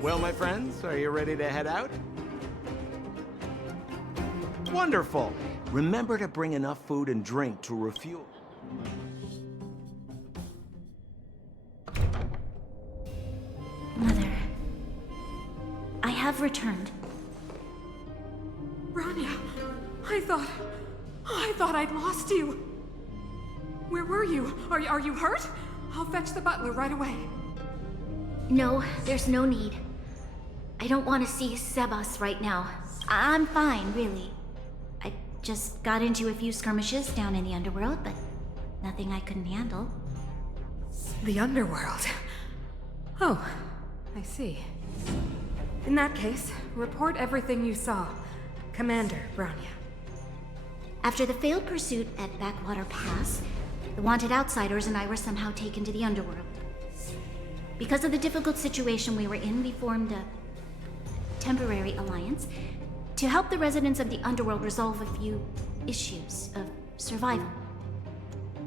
Well, my friends, are you ready to head out? Wonderful! Remember to bring enough food and drink to refuel. Mother, I have returned. Rania, I thought I'd lost you. Where were you? Are you hurt? I'll fetch the butler right away. No, there's no need. I don't want to see Sebas right now. I'm fine, really. I just got into a few skirmishes down in the underworld, but nothing I couldn't handle. The underworld. Oh, I see. In that case, report everything you saw. Commander Branya. After the failed pursuit at Backwater Pass, the wanted outsiders and I were somehow taken to the underworld. Because of the difficult situation we were in, we formed a temporary alliance to help the residents of the underworld resolve a few issues of survival.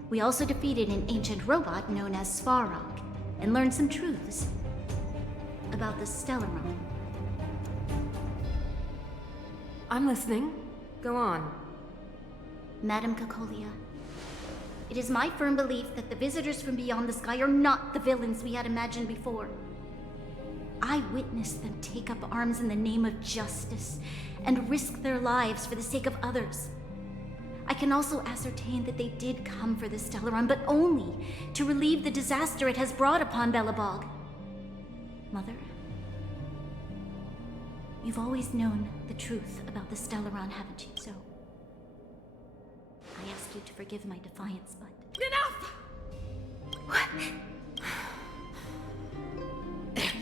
We also defeated an ancient robot known as Svarog and learned some truths about the Stellaron. I'm listening. Go on. Madam Cacolia, it is my firm belief that the visitors from beyond the sky are not the villains we had imagined before. I witnessed them take up arms in the name of justice and risk their lives for the sake of others. I can also ascertain that they did come for the Stellaron, but only to relieve the disaster it has brought upon Belobog. Mother, you've always known the truth about the Stellaron, haven't you? So I ask you to forgive my defiance, but... Enough! What?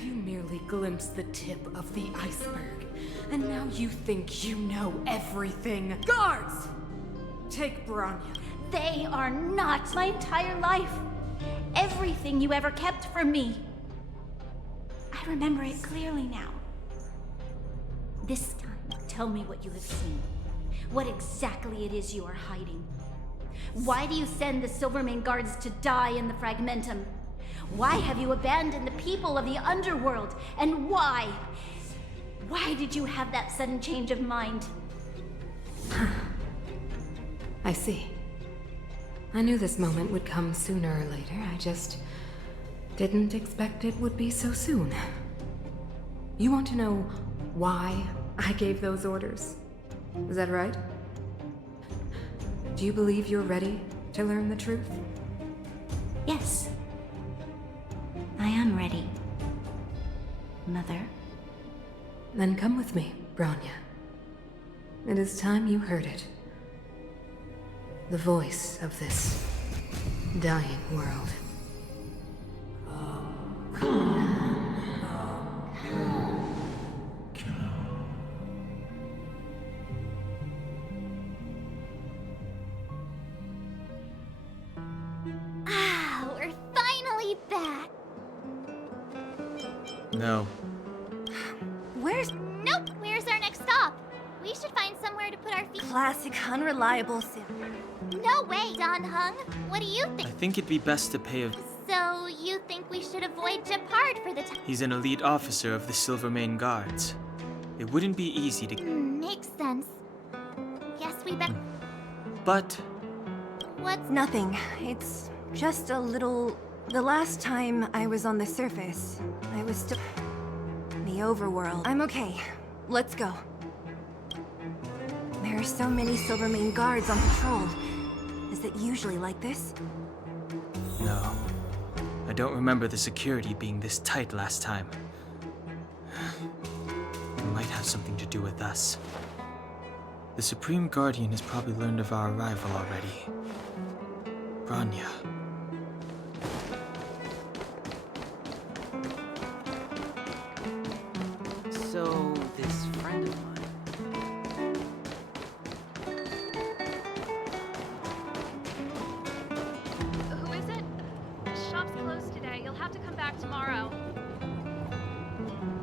You merely glimpsed the tip of the iceberg, and now you think you know everything. Guards! Take Branya. They are not my entire life. Everything you ever kept from me. I remember it clearly now. This time, tell me what you have seen. What exactly it is you are hiding. Why do you send the Silvermane guards to die in the Fragmentum? Why have you abandoned the people of the underworld? And why? Why did you have that sudden change of mind? I see. I knew this moment would come sooner or later. I just didn't expect it would be so soon. You want to know why I gave those orders? Is that right? Do you believe you're ready to learn the truth? Yes. I am ready. Mother. Then come with me, Branya. It is time you heard it. The voice of this dying world. Ah, we're finally back. No. Nope, where's our next stop? We should find somewhere to put our feet. Classic unreliable sim. No way, Don Hung. What do you I think? think it'd be best to pay a... So, you think we should avoid Japard for the time? He's an elite officer of the Silvermane Guards. It wouldn't be easy to... Makes sense. Guess we better. But... What's Nothing. It's just a little... The last time I was on the surface, I was still... The overworld. I'm okay. Let's go. There are so many Silvermane guards on patrol. Is it usually like this? no. I don't remember the security being this tight last time. It might have something to do with us. The Supreme Guardian has probably learned of our arrival already. Branya. So, this friend of mine. Who is it? The shop's closed today. You'll have to come back tomorrow.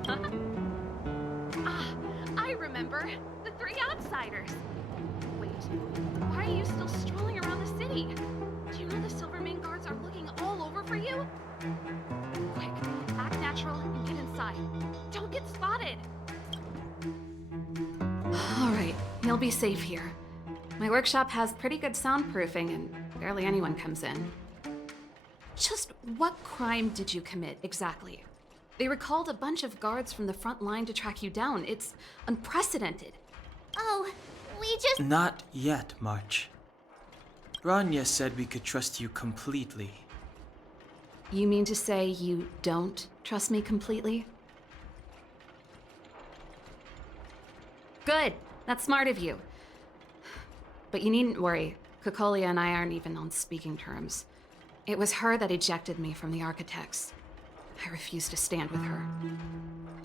Huh? Ah, I remember. The three outsiders. Wait, why are you still strolling around the city? Do you know the Silvermane guards are looking all over for you? Quick, act natural and get inside. Don't You'll be safe here. My workshop has pretty good soundproofing and barely anyone comes in. Just what crime did you commit, exactly? They recalled a bunch of guards from the front line to track you down. It's unprecedented. Oh, we just... Not yet, March. Rania said we could trust you completely. You mean to say you don't trust me completely? Good. That's smart of you. But you needn't worry. Kokolia and I aren't even on speaking terms. It was her that ejected me from the Architects. I refuse to stand with her.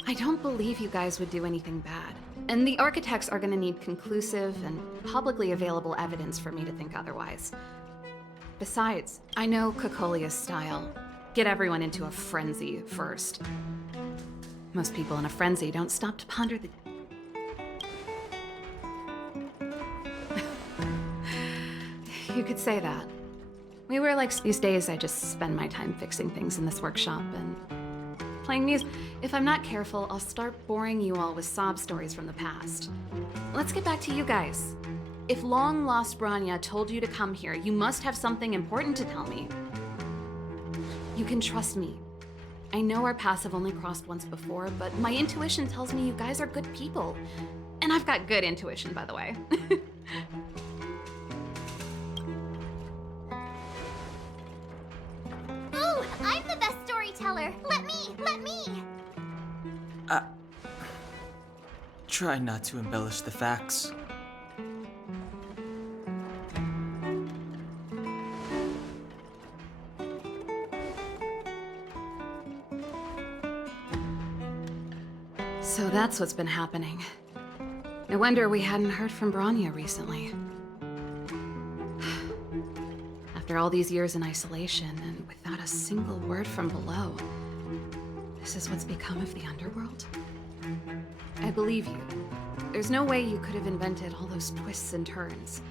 I don't believe you guys would do anything bad. And the Architects are gonna need conclusive and publicly available evidence for me to think otherwise. Besides, I know Kokolia's style. Get everyone into a frenzy first. Most people in a frenzy don't stop to ponder the... You could say that. We were like, these days I just spend my time fixing things in this workshop and playing music. If I'm not careful, I'll start boring you all with sob stories from the past. Let's get back to you guys. If long-lost Branya told you to come here, you must have something important to tell me. You can trust me. I know our paths have only crossed once before, but my intuition tells me you guys are good people. And I've got good intuition, by the way. Ooh, I'm the best storyteller. Let me. Try not to embellish the facts. So that's what's been happening. No wonder we hadn't heard from Branya recently. After all these years in isolation and without a single word from below, this is what's become of the underworld? I believe you. There's no way you could have invented all those twists and turns.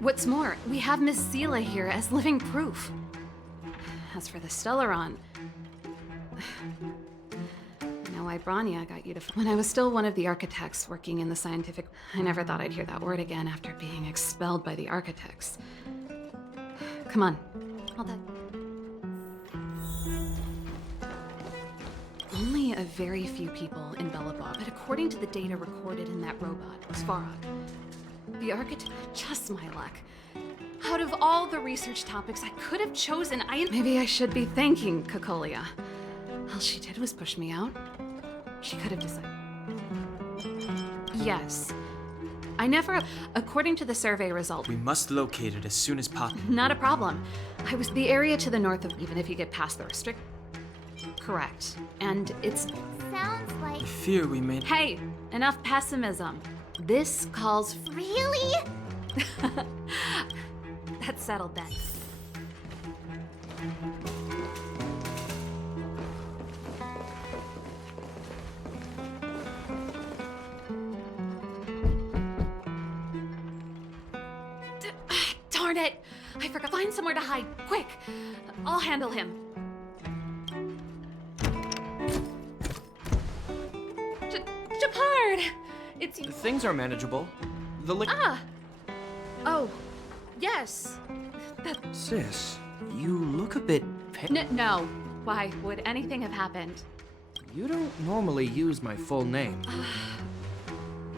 What's more, we have Miss Sela here as living proof. As for the Stellaron, I know why Branya got you to... When I was still one of the Architects working in the scientific... I never thought I'd hear that word again after being expelled by the Architects. Come on. All that... Only a very few people in Belobog, but according to the data recorded in that robot, Svarog, the Architect... Just my luck. Out of all the research topics I could have chosen, Maybe I should be thanking Kokolia. All she did was push me out. She could have decided... Yes. I never... According to the survey result... We must locate it as soon as possible. Not a problem. I was the area to the north of... Even if you get past the restrict... Correct. And it's... Sounds like... I fear we may... Hey! Enough pessimism. This calls... Really? That's settled then. Darn it! I forgot. Find somewhere to hide. Quick! I'll handle him. Japard! It's you. Things are manageable. The lick. Ah! Oh, yes. Sis, you look a bit No. Why would anything have happened? You don't normally use my full name.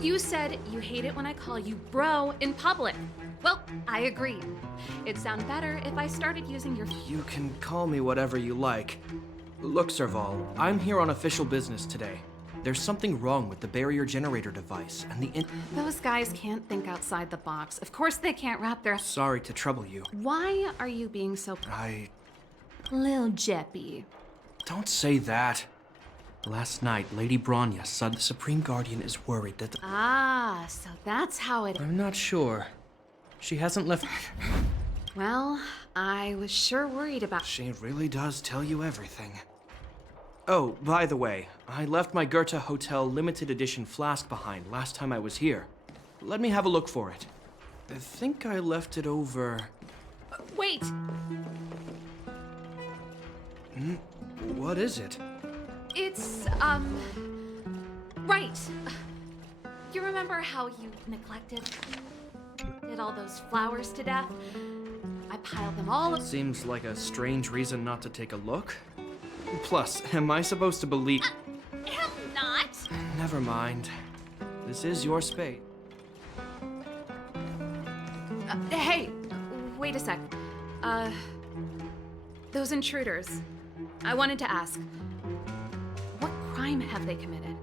You said you hate it when I call you bro in public. Well, I agree. It'd sound better if I started using your... You can call me whatever you like. Look, Serval, I'm here on official business today. There's something wrong with the barrier generator device and the Those guys can't think outside the box. Of course they can't wrap their... Sorry to trouble you. Why are you being so... Lil Jeppy. Don't say that. Last night, Lady Branya said the Supreme Guardian is worried that Ah, so that's how it... I'm not sure. She hasn't left... Well, I was sure worried about... She really does tell you everything. Oh, by the way, I left my Goethe Hotel limited edition flask behind last time I was here. Let me have a look for it. I think I left it over... Wait! What is it? It's, right. You remember how you did all those flowers to death? I piled them all up. Seems like a strange reason not to take a look. Plus, am I supposed to believe? I'm not. Never mind. This is your space. Hey, wait a sec. Those intruders. I wanted to ask, what crime have they committed?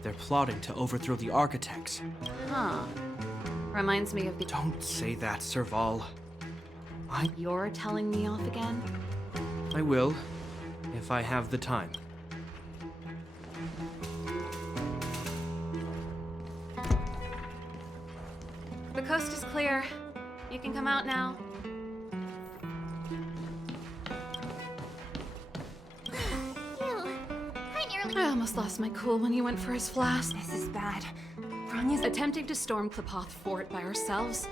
They're plotting to overthrow the architects. Huh. Reminds me of the... Don't say that, Serval. You're telling me off again? I will, if I have the time. The coast is clear. You can come out now. I almost lost my cool when he went for his flask. This is bad. Bronya's Attempting to storm Klapoth Fort by ourselves?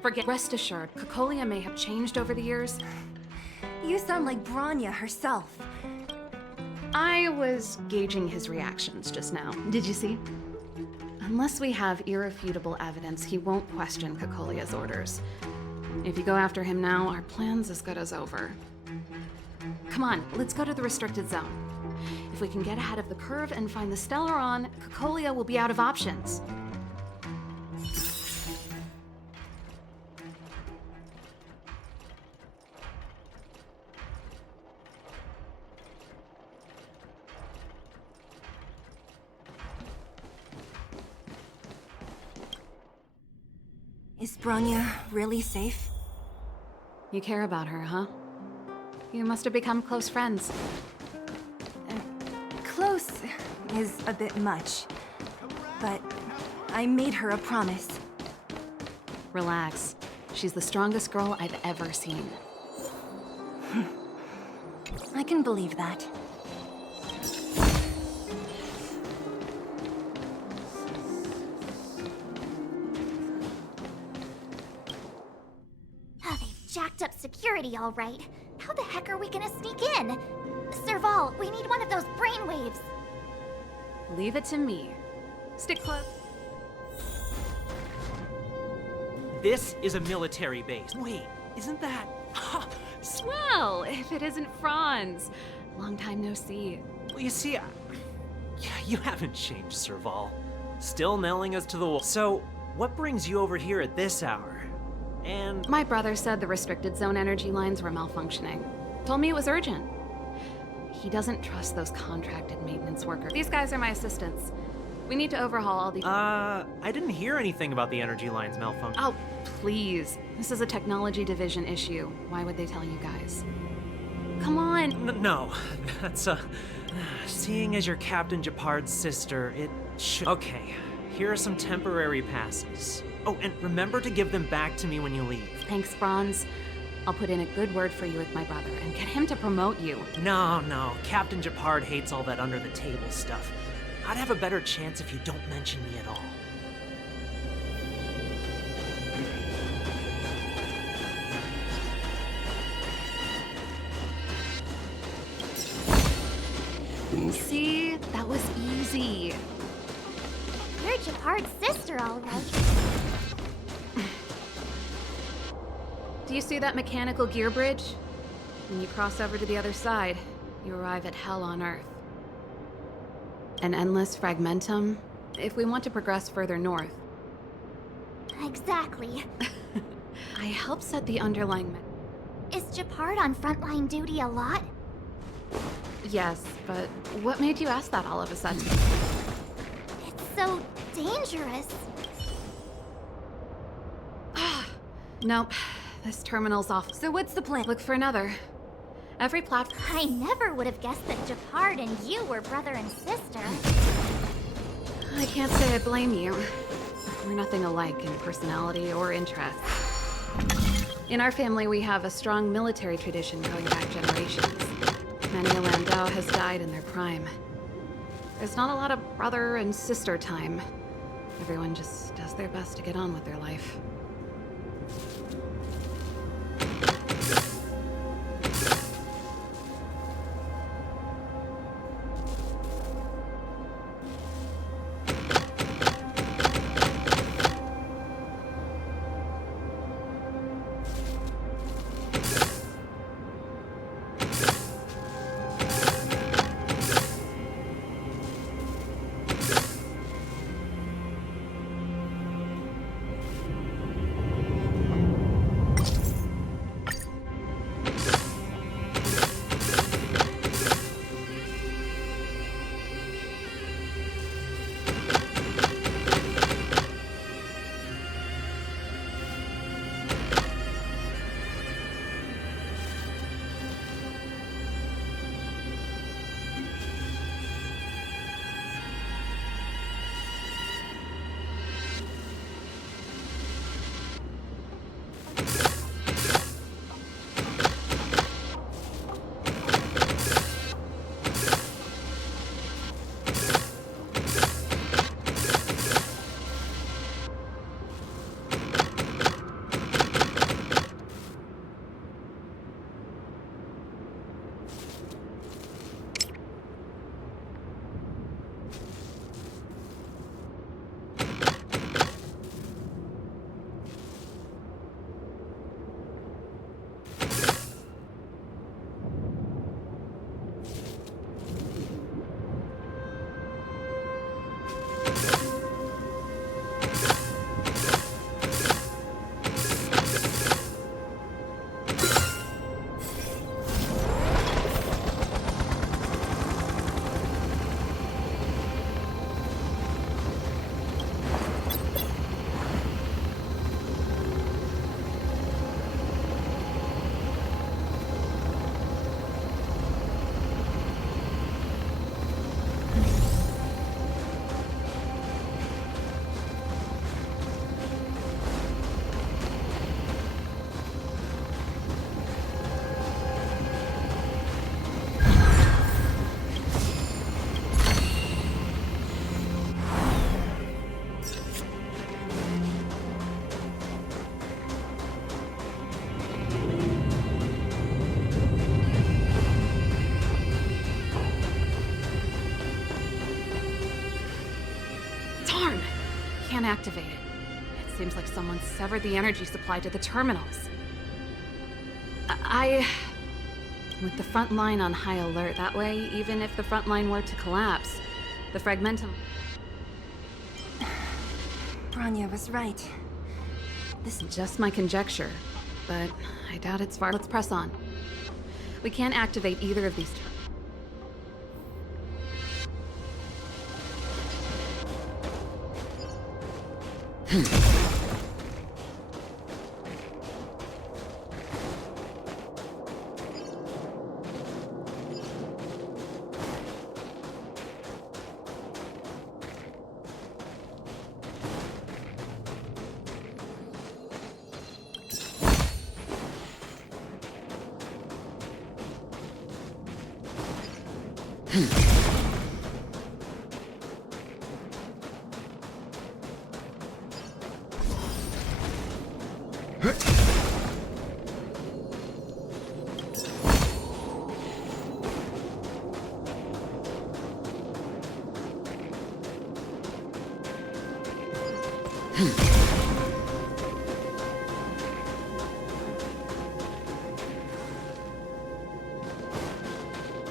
Forget. Rest assured, Cocolia may have changed over the years. You sound like Bronya herself. I was gauging his reactions just now. Did you see? Unless we have irrefutable evidence, he won't question Cocolia's orders. If you go after him now, our plan's as good as over. Come on, let's go to the restricted zone. If we can get ahead of the curve and find the Stellaron, Cocolia will be out of options. Is Bronya really safe? You care about her, huh? You must have become close friends. Close is a bit much, but I made her a promise. Relax. She's the strongest girl I've ever seen. I can believe that. Oh, they've jacked up security all right. How the heck are we gonna sneak in? Serval, we need one of those brainwaves. Leave it to me. Stick close. This is a military base. Wait, isn't that... Well, if it isn't Franz. Long time no see. Well, you see, you haven't changed, Serval. Still nailing us to the wall. So, what brings you over here at this hour? And... My brother said the restricted zone energy lines were malfunctioning. Told me it was urgent. He doesn't trust those contracted maintenance workers. These guys are my assistants. We need to overhaul all the... I didn't hear anything about the energy lines malfunctioning. Oh, please. This is a technology division issue. Why would they tell you guys? Come on. No, that's, seeing as you're Captain Japard's sister, it should... Okay, here are some temporary passes. Oh, and remember to give them back to me when you leave. Thanks, Franz. I'll put in a good word for you with my brother and get him to promote you. No, Captain Japard hates all that under-the-table stuff. I'd have a better chance if you don't mention me at all. See? That was easy. You're Japard's sister, all right. Do you see that mechanical gear bridge? When you cross over to the other side, you arrive at Hell on Earth. An endless fragmentum, if we want to progress further north. Exactly. I helped set the underlying... Is Japard on frontline duty a lot? Yes, but what made you ask that all of a sudden? It's so dangerous. Nope. This terminal's off. So what's the plan? Look for another. Every platform... I never would have guessed that Japard and you were brother and sister. I can't say I blame you. We're nothing alike in personality or interest. In our family, we have a strong military tradition going back generations. Many a Landau has died in their prime. There's not a lot of brother and sister time. Everyone just does their best to get on with their life. can't activate it. It seems like someone severed the energy supply to the terminals. With the front line on high alert, that way, even if the front line were to collapse, the fragmentum... Branya was right. This is just my conjecture, but I doubt it's far. Let's press on. We can't activate either of these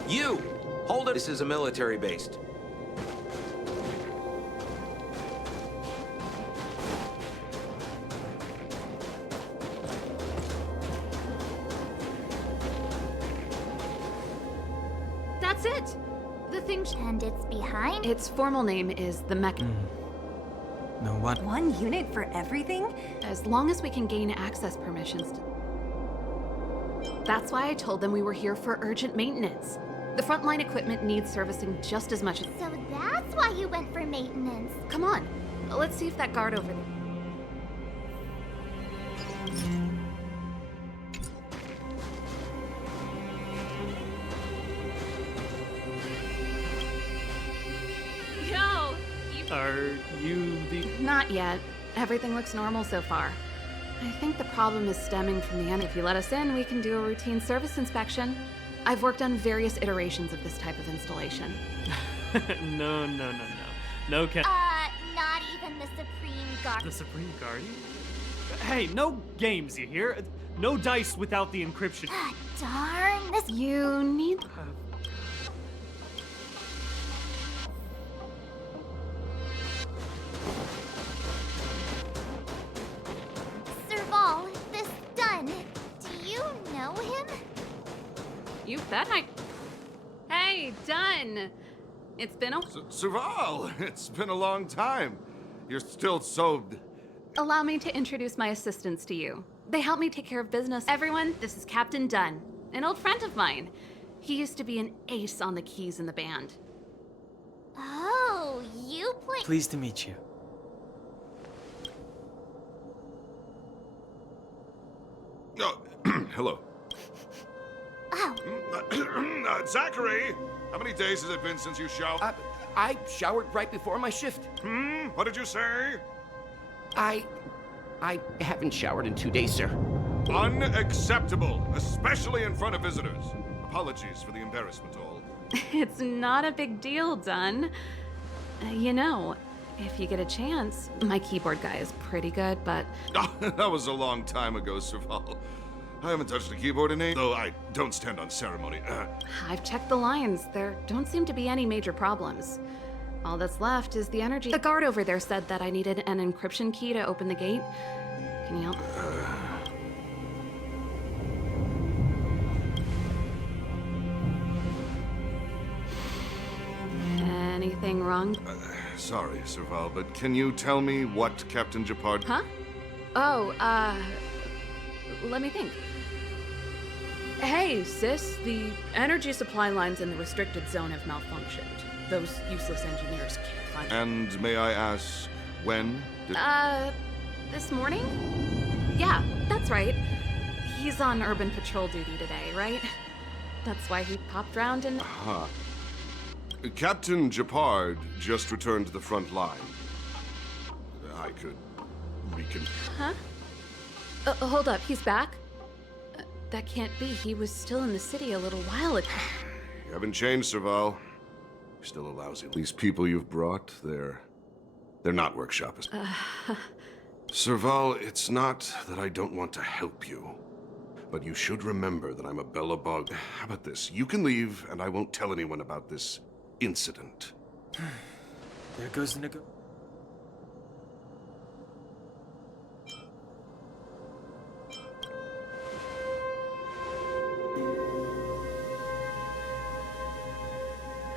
You! Hold it! This is a military base. That's it! The thing... And it's behind? Its formal name is the Mech... No, what? One unit for everything? As long as we can gain access permissions to... That's why I told them we were here for urgent maintenance. The frontline equipment needs servicing just as much as... So that's why you went for maintenance. Come on, let's see if that guard over there... Yo! Are you the... Not yet. Everything looks normal so far. I think the problem is stemming from the end. If you let us in, we can do a routine service inspection. I've worked on various iterations of this type of installation. No. No, Not even the Supreme Guard. The Supreme Guardian? Hey, no games, you hear? No dice without the encryption. Darn, this... You need... Serval, this Dunn. Do you know him? You bet I... Hey, done! It's been a... Serval, it's been a long time. You're still so... Allow me to introduce my assistants to you. They help me take care of business. Everyone, this is Captain Dunn, an old friend of mine. He used to be an ace on the keys in the band. Oh, you play... Pleased to meet you. Oh, hello. Oh, Zachary! How many days has it been since you showered? I showered right before my shift. What did you say? I haven't showered in 2 days, sir. Unacceptable, especially in front of visitors. Apologies for the embarrassment, all. It's not a big deal, Dunn. You know, if you get a chance, my keyboard guy is pretty good, but... That was a long time ago, Serval. I haven't touched a keyboard in though I don't stand on ceremony. I've checked the lines. There don't seem to be any major problems. All that's left is the energy. The guard over there said that I needed an encryption key to open the gate. Can you help? Anything wrong? Sorry, Serval, but can you tell me what Captain Japard... Huh? Oh, let me think. Hey, sis, the energy supply lines in the restricted zone have malfunctioned. Those useless engineers can't find... And may I ask, when did... This morning? Yeah, that's right. He's on urban patrol duty today, right? That's why he popped round and... Huh. Captain Japard just returned to the front line. I could Huh? Hold up, he's back? That can't be. He was still in the city a little while ago. You haven't changed, Serval. You're still a lousy. These people you've brought, They're not workshops. Serval, it's not that I don't want to help you. But you should remember that I'm a Belobog. How about this? You can leave, and I won't tell anyone about this incident. There goes the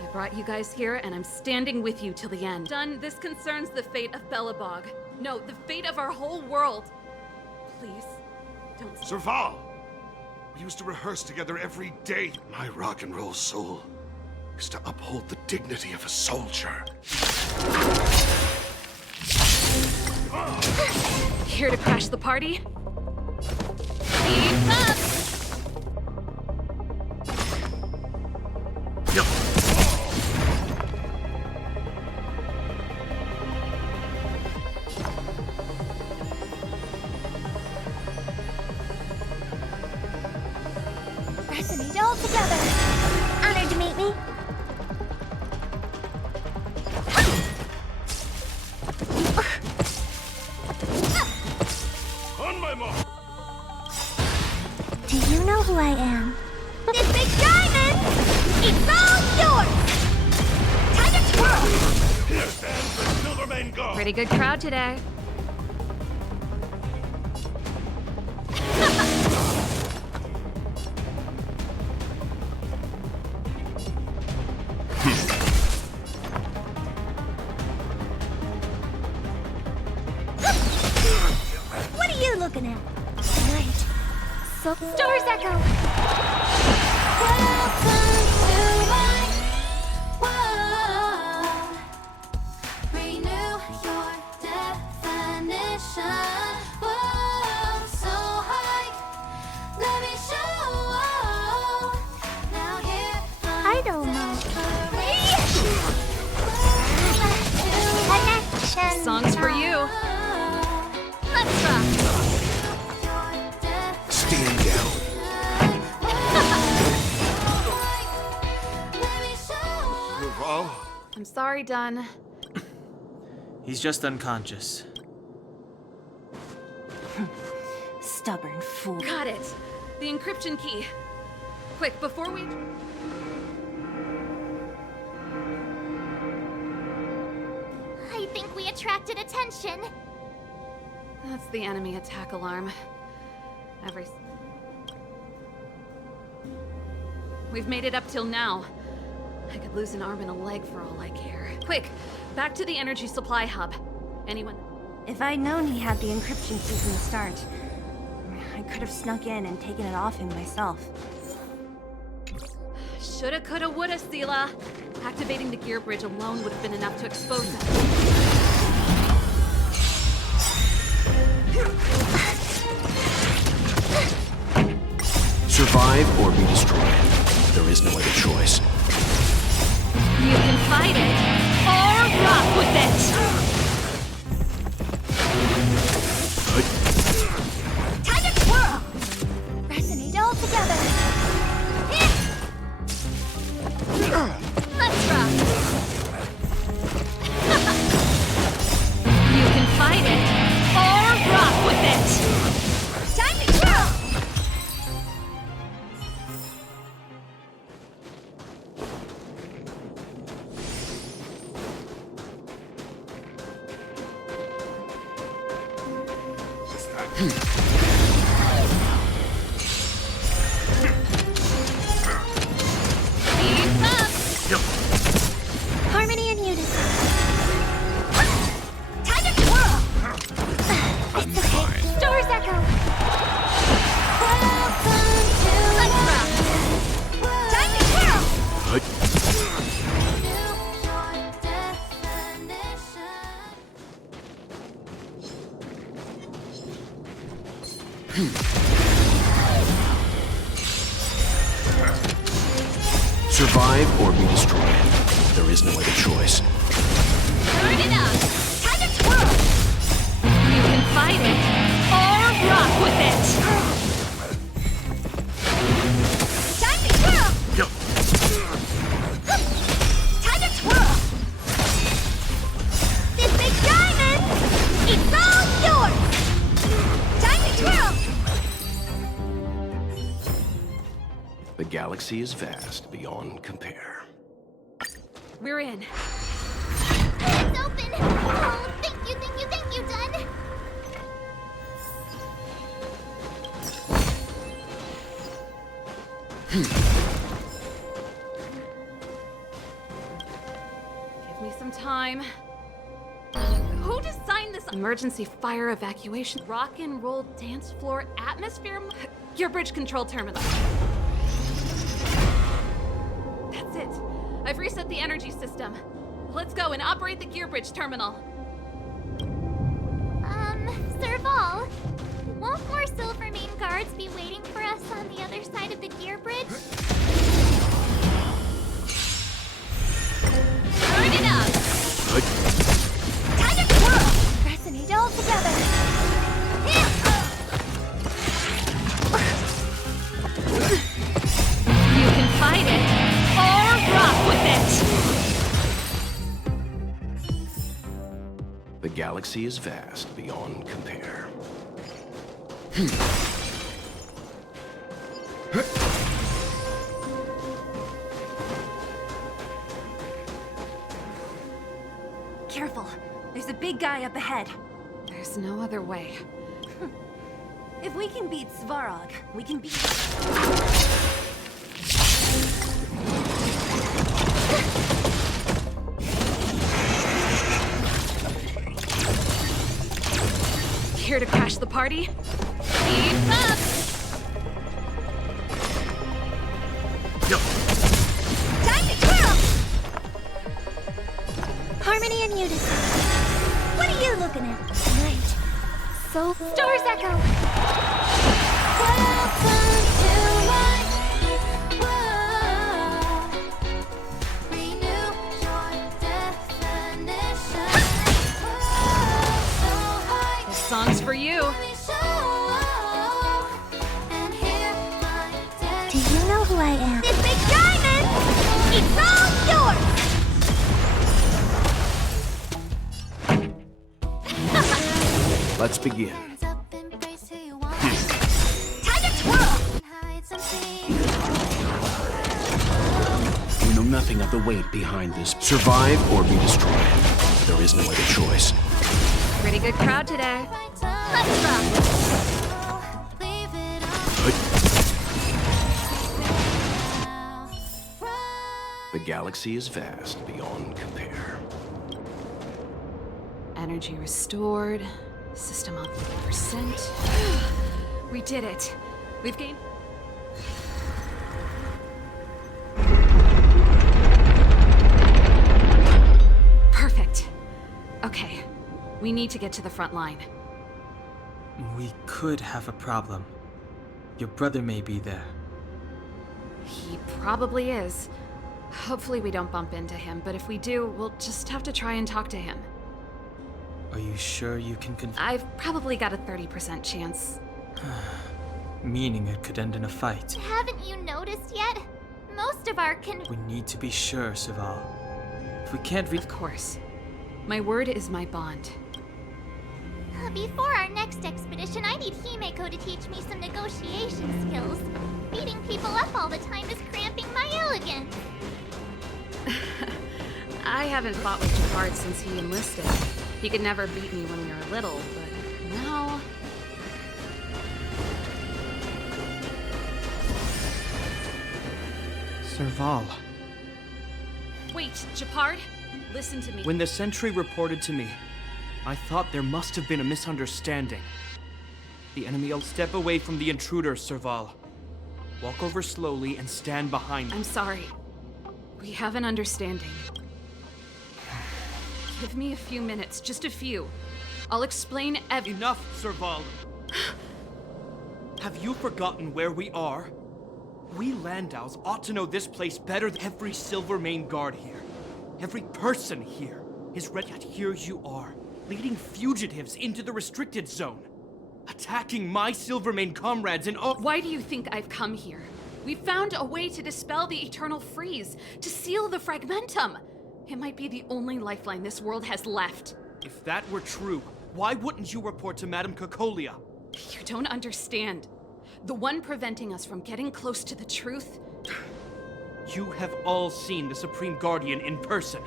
I brought you guys here, and I'm standing with you till the end. Done. This concerns the fate of Belobog. No, the fate of our whole world. Please, don't. Serval! We used to rehearse together every day. My rock and roll soul is to uphold the dignity of a soldier. Here to crash the party? Keep up! Resonate all together. Honored to meet me. On my mark! Do you know who I am? This big diamond! It's all yours! Time to twirl! Here stands the Silvermane God! Pretty good crowd today. What are you looking at? Right. So Stars Echo! Welcome to my world. Renew your definition. Whoa, so high. Let me show. Now here I don't know. Connection. Song's for you. Let's rock. Stand down. Serval? I'm sorry, Dunn. He's just unconscious. Stubborn fool. Got it. The encryption key. Quick, before we... I think we attracted attention. That's the enemy attack alarm. We've made it up till now. I could lose an arm and a leg for all I care. Quick, back to the energy supply hub. Anyone? If I'd known he had the encryption key from the start, I could have snuck in and taken it off him myself. Shoulda, coulda, woulda, Sela. Activating the gear bridge alone would have been enough to expose them. Survive or be destroyed. There is no other choice. You can fight it, or rock with it! Time to twirl! Resonate all together. Let's rock! You can fight it, or rock with it! Time to twirl! Keep up! Harmony and unison. Time to twirl! It's okay. Stars Echo. Welcome to Let's rock! Time to twirl! Survive or be destroyed. There is no other choice. Turn it up! Time to twirl! You can fight it, or rock with it! Time to twirl! Time to twirl! This big guy! galaxy is vast beyond compare. We're in. It's open! Oh, thank you, Dun! Give me some time. Who designed this emergency fire evacuation rock and roll dance floor atmosphere? Gear bridge control terminal. That's it. I've reset the energy system. Let's go and operate the gear bridge terminal. Serval, won't more Silvermane guards be waiting for us on the other side of the gear bridge? Turn it up! Time to twirl! Resonate all together! You can fight it, or rock with it! The galaxy is vast beyond compare. Careful. There's a big guy up ahead. There's no other way. If we can beat Svarog, we can beat... Here to crash the party? Keep up! Time to twirl! Harmony and unison. What are you looking at? Right. So Stars Echo. Welcome to my world. Renew your definition. So high. This song's for you. Do you know who I am? This big diamond! It's all yours! Let's begin. Time to twirl! We know nothing of the weight behind this. Survive or be destroyed. There is no other choice. Pretty good crowd today. Let's rock! The galaxy is vast beyond compare. Energy restored. System on 50%. We did it. We've gained... Perfect. Okay. We need to get to the front line. We could have a problem. Your brother may be there. He probably is. Hopefully we don't bump into him, but if we do, we'll just have to try and talk to him. Are you sure you can I've probably got a 30% chance. Meaning it could end in a fight. Haven't you noticed yet? Most of our We need to be sure, Serval. If we can't Of course. My word is my bond. Before our next expedition, I need Himeko to teach me some negotiation skills. Beating people up all the time is cramping my elegance. I haven't fought with Jafard since he enlisted. He could never beat me when we were little, but now... Serval. Wait, Jafard? Listen to me. When the sentry reported to me, I thought there must have been a misunderstanding. The enemy will step away from the intruder, Serval. Walk over slowly and stand behind me. I'm sorry. We have an understanding. Give me a few minutes, just a few. I'll explain Enough, Serval! Have you forgotten where we are? We Landaus ought to know this place better than every Silvermane guard here. Every person here is ready, yet here you are, leading fugitives into the restricted zone. Attacking my Silvermane comrades in all— Why do you think I've come here? We found a way to dispel the eternal freeze, to seal the fragmentum. It might be the only lifeline this world has left. If that were true, why wouldn't you report to Madame Cocolia? You don't understand. The one preventing us from getting close to the truth You have all seen the Supreme Guardian in person.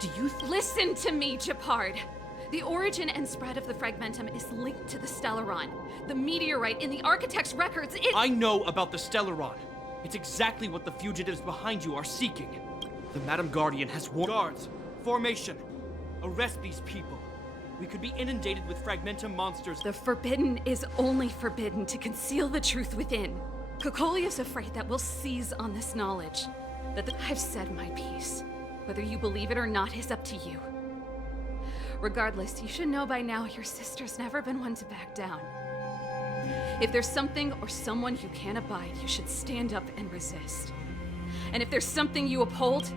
Do you Listen to me, Gepard. The origin and spread of the Fragmentum is linked to the Stellaron. The meteorite in the Architect's records is— I know about the Stellaron. It's exactly what the fugitives behind you are seeking. The Madam Guardian has warned guards. Formation. Arrest these people. We could be inundated with Fragmentum monsters. The Forbidden is only forbidden to conceal the truth within. Kokoli is afraid that we'll seize on this knowledge. I've said my piece. Whether you believe it or not is up to you. Regardless, you should know by now your sister's never been one to back down. If there's something or someone you can't abide, you should stand up and resist. And if there's something you uphold,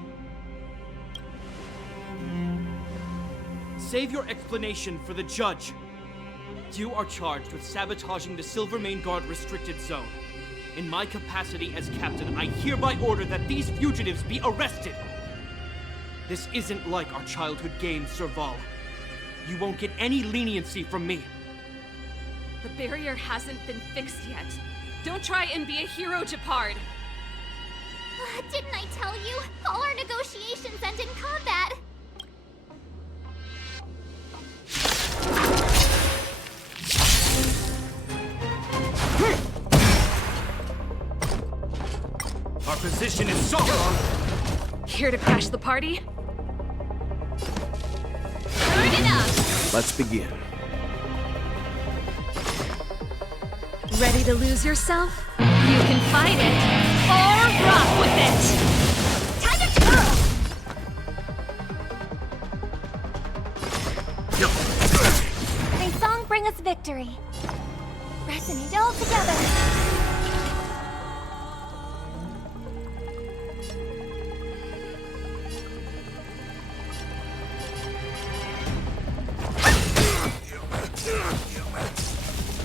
save your explanation for the judge. You are charged with sabotaging the Silvermane Guard restricted zone. In my capacity as captain, I hereby order that these fugitives be arrested. This isn't like our childhood game, Serval. You won't get any leniency from me. the barrier hasn't been fixed yet. Don't try and be a hero, Gepard. Didn't I tell you? All our negotiations end in combat. Our position is solid. Here to crash the party? Turn it up! Let's begin. Ready to lose yourself? You can fight it, or rock with it! Time to twirl! May song bring us victory. Resonate all together.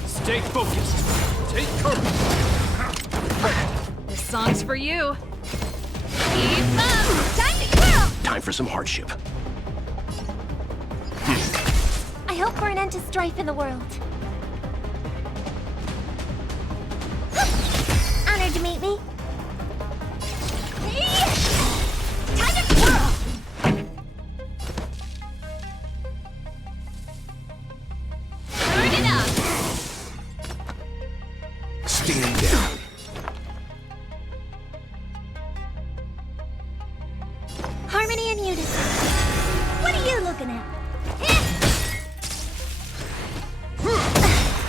Stay focused. Take courage. This song's for you. Keep up! Time to twirl! Time for some hardship. I hope for an end to strife in the world. Honored to meet me. Time to twirl! Turn it up! Stand down. Harmony and unison. What are you looking at?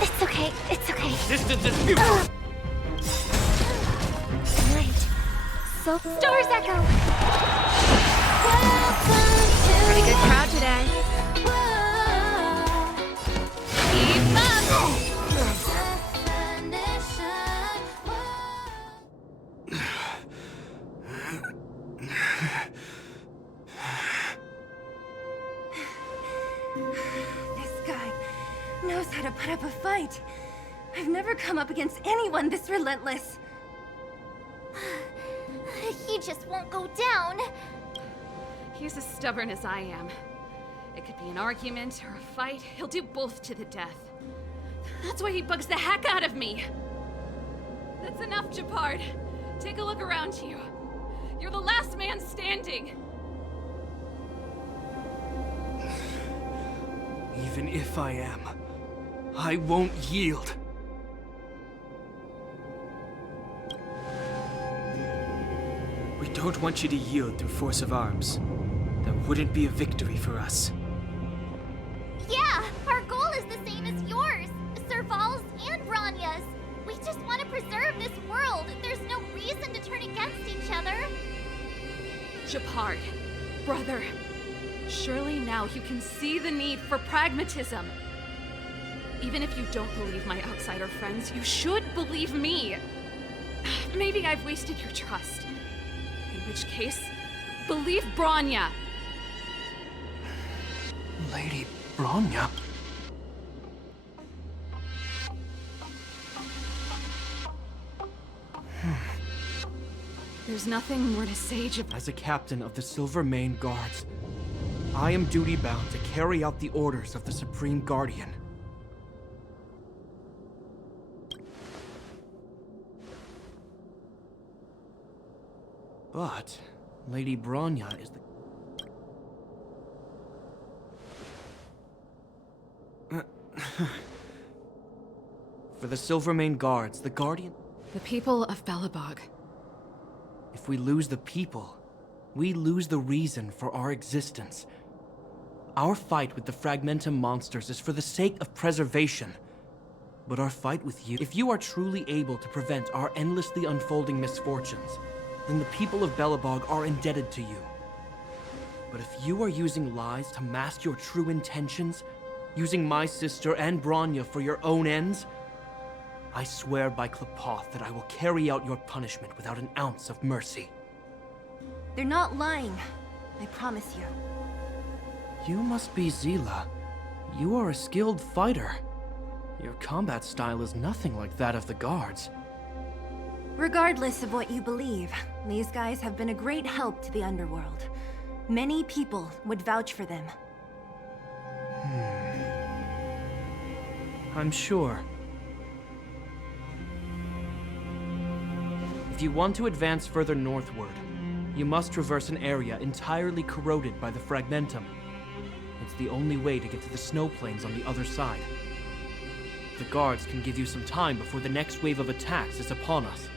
It's okay. It's okay. Distance is futile. Right. So stars echo. Pretty good crowd today. Keep up! This guy knows how to put up a fight. I've never come up against anyone this relentless. He just won't go down. He's as stubborn as I am. It could be an argument or a fight. He'll do both to the death. That's why he bugs the heck out of me. That's enough, Gepard. Take a look around you. You're the last man standing. Even if I am, I won't yield. We don't want you to yield through force of arms. That wouldn't be a victory for us. Yeah, our goal is the same as yours. Serval's and Branya's. We just want to preserve this world. There's no reason to turn against each other. Gepard, brother, surely now you can see the need for pragmatism. Even if you don't believe my outsider friends, you should believe me. Maybe I've wasted your trust. In which case, believe Branya. Lady Branya? There's nothing more to say, Gepard. As a captain of the Silvermane Guards, I am duty-bound to carry out the orders of the Supreme Guardian. But Lady Bronya is the... For the Silvermane Guards, the Guardian... The people of Belobog. If we lose the people, we lose the reason for our existence. Our fight with the Fragmentum monsters is for the sake of preservation. But our fight with you, if you are truly able to prevent our endlessly unfolding misfortunes, then the people of Belobog are indebted to you. But if you are using lies to mask your true intentions, using my sister and Bronya for your own ends, I swear by Klapoth that I will carry out your punishment without an ounce of mercy. They're not lying. I promise you. You must be Zila. You are a skilled fighter. Your combat style is nothing like that of the guards. Regardless of what you believe, these guys have been a great help to the underworld. Many people would vouch for them. I'm sure. If you want to advance further northward, you must traverse an area entirely corroded by the Fragmentum. It's the only way to get to the snow plains on the other side. The guards can give you some time before the next wave of attacks is upon us.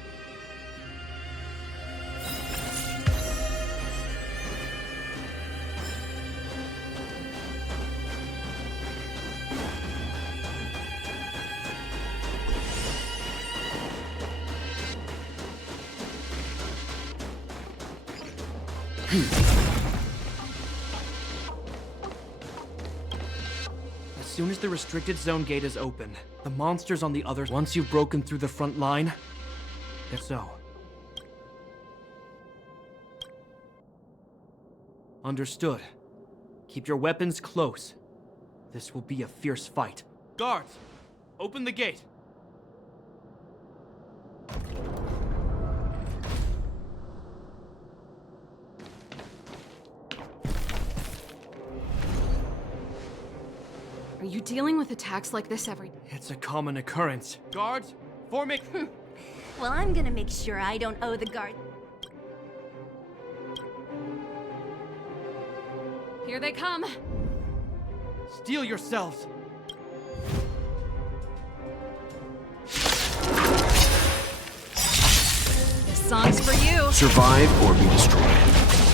As soon as the restricted zone gate is open, the monsters on the other... Once you've broken through the front line, that's so. Understood. Keep your weapons close. This will be a fierce fight. Guards, open the gate. Are you dealing with attacks like this every... It's a common occurrence. Guards, forming... Well, I'm gonna make sure I don't owe the guard. Here they come. Steel yourselves. This song's for you. Survive or be destroyed.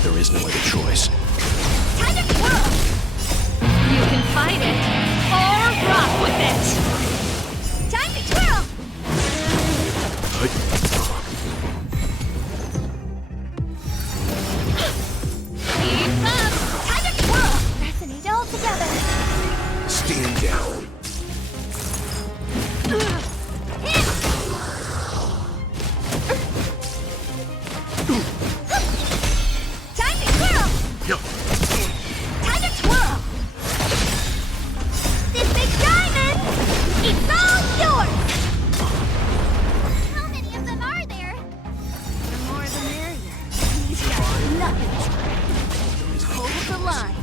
There is no other choice. Time to twirl! You can fight it, or rock with it. Time to twirl! Keep up. Time to twirl! Resonate all together. Stand down. Hit! Time to twirl! Time to twirl! This big diamond! It's all yours! How many of them are there? The more the merrier. These guys are nothing. Hold the line.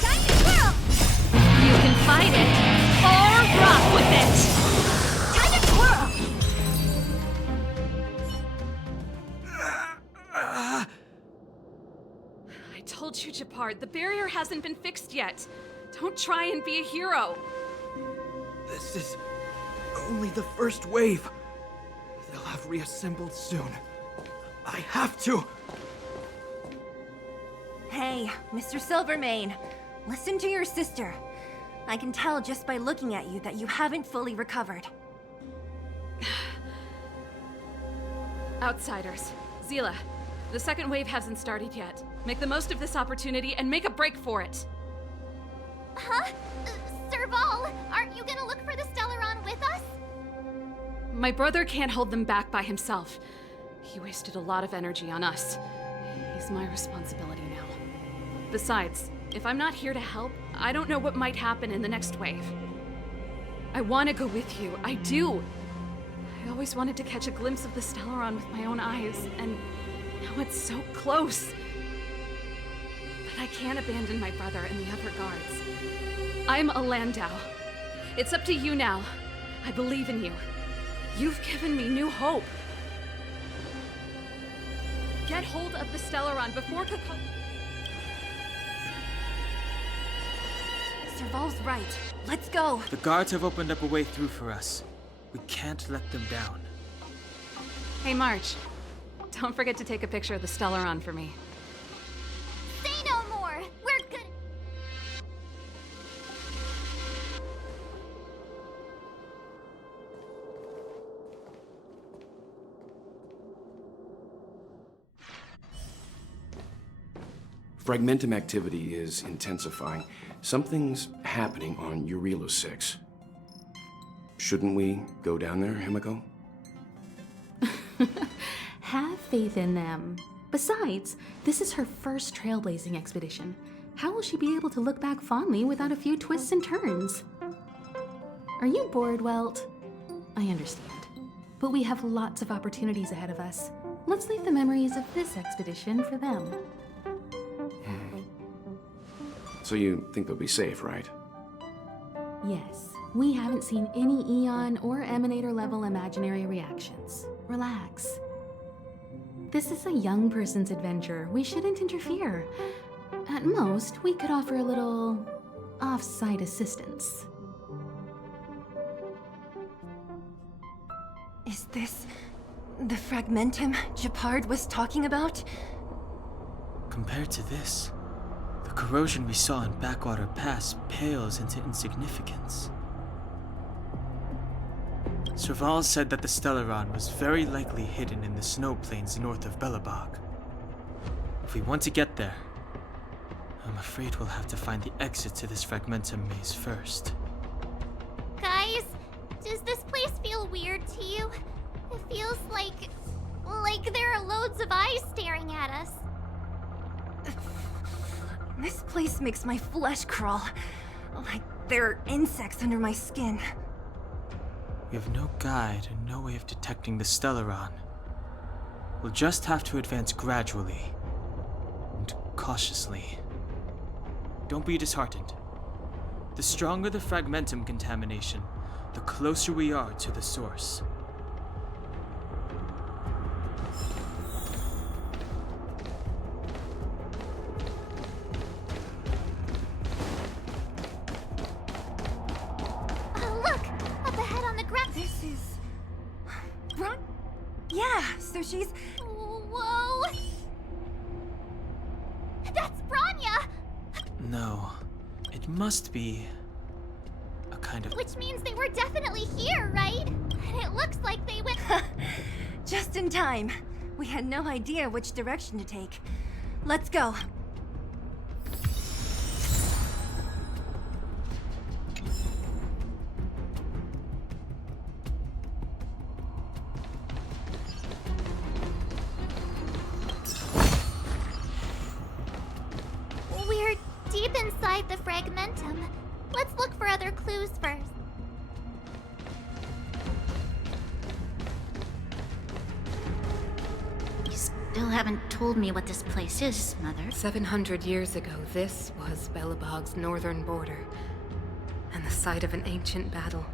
Time to twirl! You can fight it, or rock with it. Time to twirl! I told you, Japard, the barrier hasn't been fixed yet. Don't try and be a hero. This is only the first wave. They'll have reassembled soon. I have to. Hey, Mr. Silvermane, listen to your sister. I can tell just by looking at you that you haven't fully recovered. Outsiders. Zila, the second wave hasn't started yet. Make the most of this opportunity and make a break for it. Huh? Serval, aren't you gonna look for the Stellaron with us? My brother can't hold them back by himself. He wasted a lot of energy on us. He's my responsibility now. Besides, if I'm not here to help, I don't know what might happen in the next wave. I want to go with you. I do. I always wanted to catch a glimpse of the Stellaron with my own eyes, and now it's so close. But I can't abandon my brother and the other guards. I'm a Landau. It's up to you now. I believe in you. You've given me new hope. Get hold of the Stellaron before Serval's right. Let's go. The guards have opened up a way through for us. We can't let them down. Hey, March. Don't forget to take a picture of the Stellaron for me. Say no more! We're good. Fragmentum activity is intensifying. Something's happening on Eurilo 6. Shouldn't we go down there, Himiko? Have faith in them. Besides, this is her first trailblazing expedition. How will she be able to look back fondly without a few twists and turns? Are you bored, Welt? I understand. But we have lots of opportunities ahead of us. Let's leave the memories of this expedition for them. So you think they'll be safe, right? Yes, we haven't seen any Eon or Emanator level imaginary reactions. Relax. This is a young person's adventure. We shouldn't interfere. At most, we could offer a little off-site assistance. Is this the Fragmentum Gepard was talking about? Compared to this, the corrosion we saw in Backwater Pass pales into insignificance. Serval said that the Stellaron was very likely hidden in the snow plains north of Belobog. If we want to get there, I'm afraid we'll have to find the exit to this Fragmentum maze first. Guys, does this place feel weird to you? It feels like there are loads of eyes staring at us. This place makes my flesh crawl. Like there are insects under my skin. We have no guide and no way of detecting the Stellaron. We'll just have to advance gradually and cautiously. Don't be disheartened. The stronger the Fragmentum contamination, the closer we are to the source. Yeah, so she's... Whoa! That's Bronya! No, it must be a kind of... Which means they were definitely here, right? And it looks like they went... Just in time. We had no idea which direction to take. Let's go. Deep inside the Fragmentum. Let's look for other clues first. You still haven't told me what this place is, Mother. 700 years ago, this was Belobog's northern border, and the site of an ancient battle.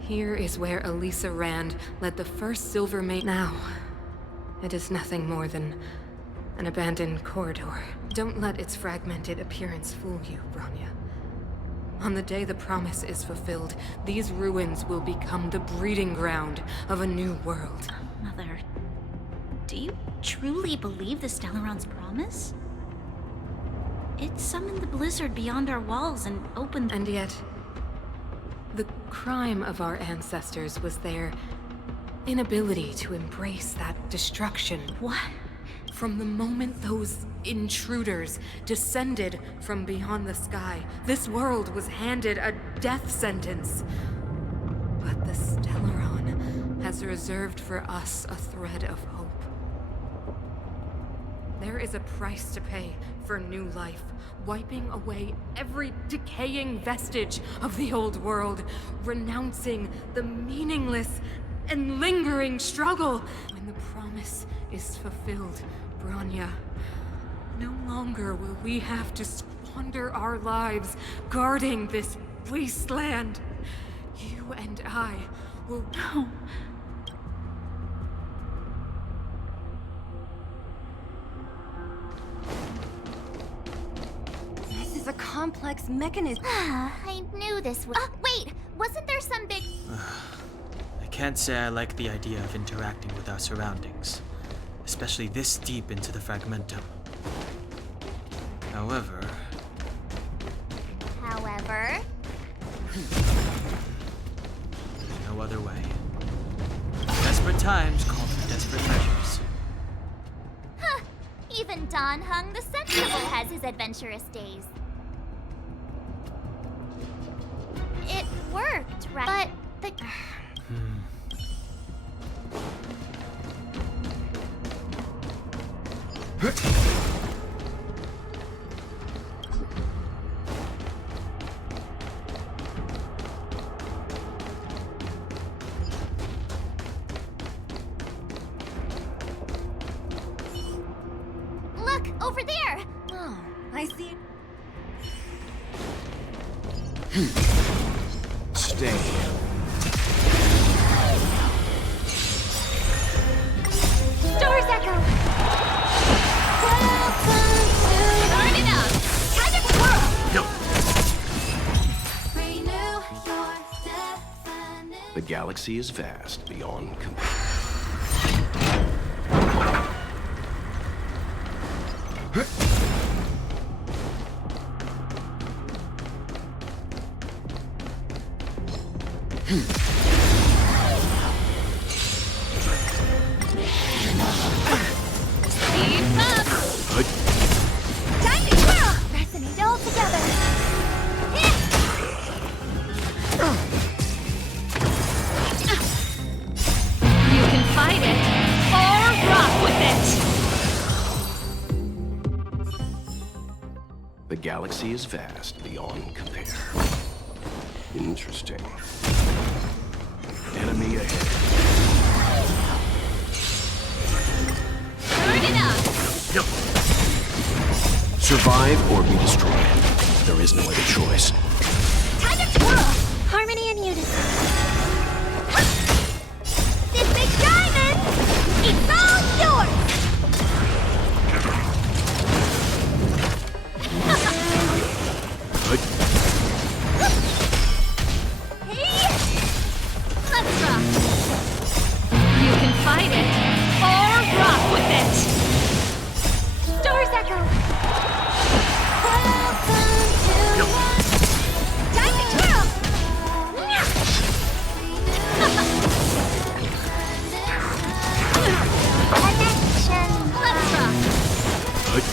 Here is where Elisa Rand led the first Silver Maiden. Now, it is nothing more than an abandoned corridor. Don't let its fragmented appearance fool you, Bronya. On the day the promise is fulfilled, these ruins will become the breeding ground of a new world. Mother, do you truly believe the Stellaron's promise? It summoned the blizzard beyond our walls and opened... And yet, the crime of our ancestors was their inability to embrace that destruction. What? From the moment those intruders descended from beyond the sky, this world was handed a death sentence. But the Stellaron has reserved for us a thread of hope. There is a price to pay for new life, wiping away every decaying vestige of the old world, renouncing the meaningless and lingering struggle. When the promise is fulfilled, Bronya, no longer will we have to squander our lives guarding this wasteland. You and I will... No. complex mechanism. I knew this would. Wait! Wasn't there some big. I can't say I like the idea of interacting with our surroundings, especially this deep into the fragmentum. However, there's no other way. Desperate times call for desperate measures. Huh. Even Don Hung the Sensible has his adventurous days. It worked, right? But the. Look, over there! Oh, I see. Stay. Stars Echo! Turn it up! Time to twirl! No. The galaxy is vast beyond compare. Keep up! Time to twirl! Resonate all together! You can fight it, or rock with it! The galaxy is vast beyond compare. Interesting. Enemy ahead. Turn it up! No. Survive or be destroyed. There is no other choice. Time to twirl! Harmony and unison. This big diamond! It's all yours! Good. Hey! Let's rock! You can fight it, or rock with it! Stars Echo! Time to twirl! Connection! Let's rock! Good.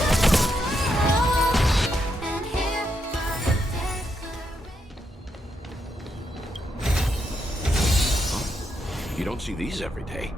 You don't see these every day.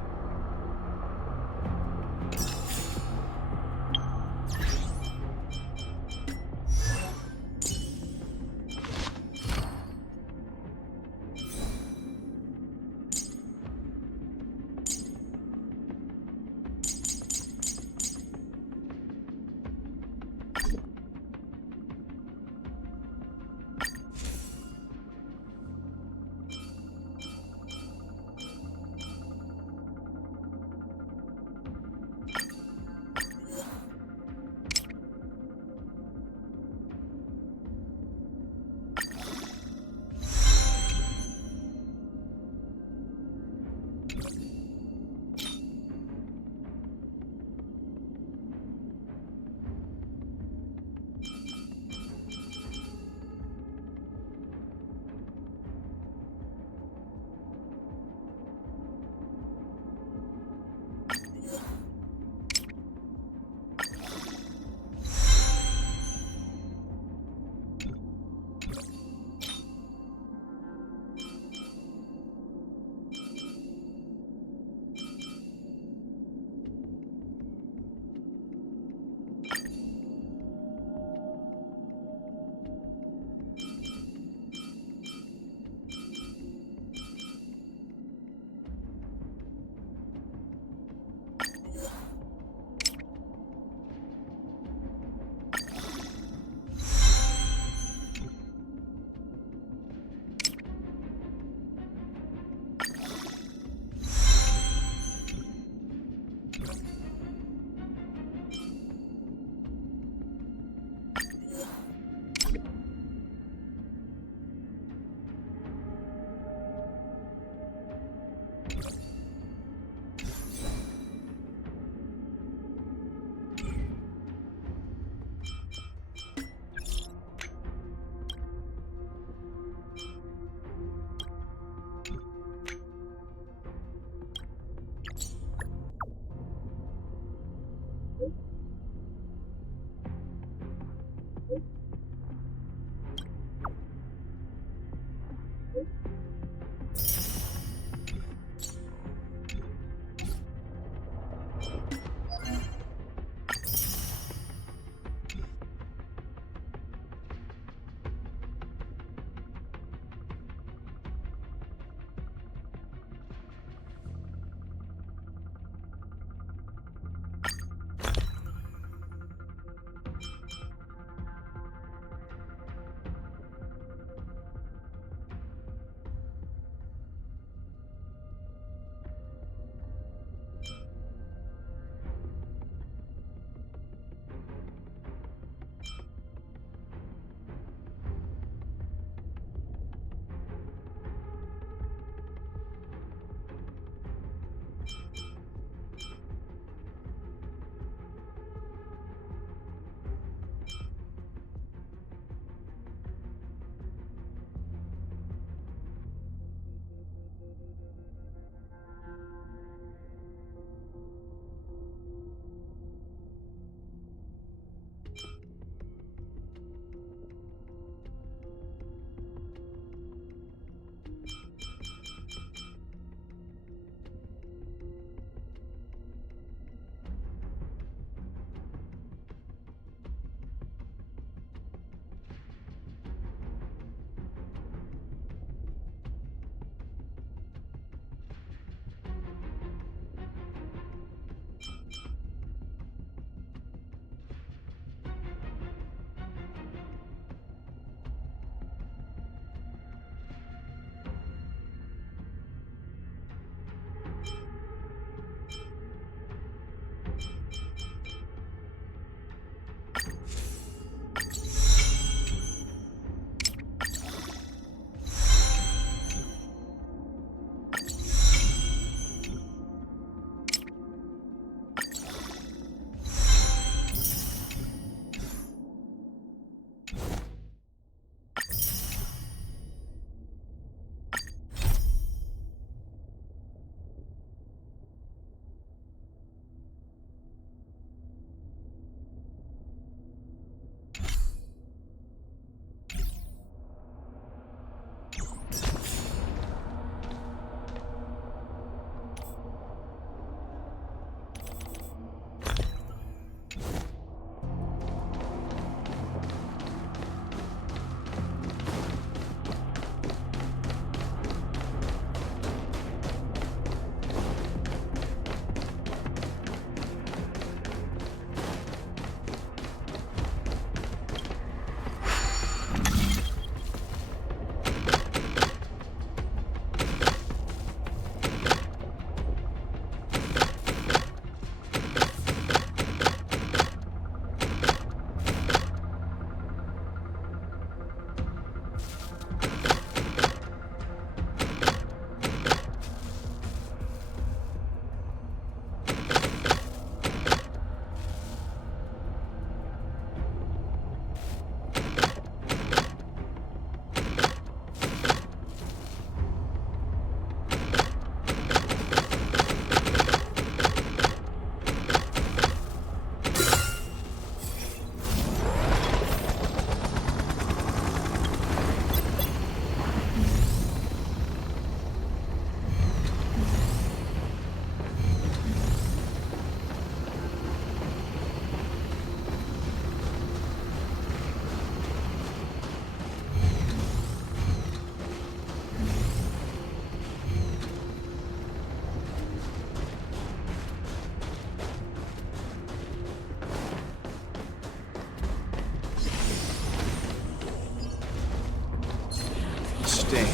stay.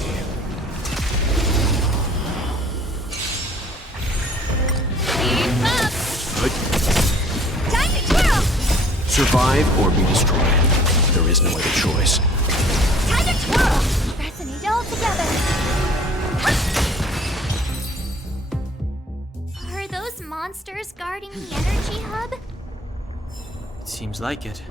Keep up! Time to twirl! Survive or be destroyed. There is no other choice. Time to twirl! Resonate all together. Are those monsters guarding the energy hub? It seems like it.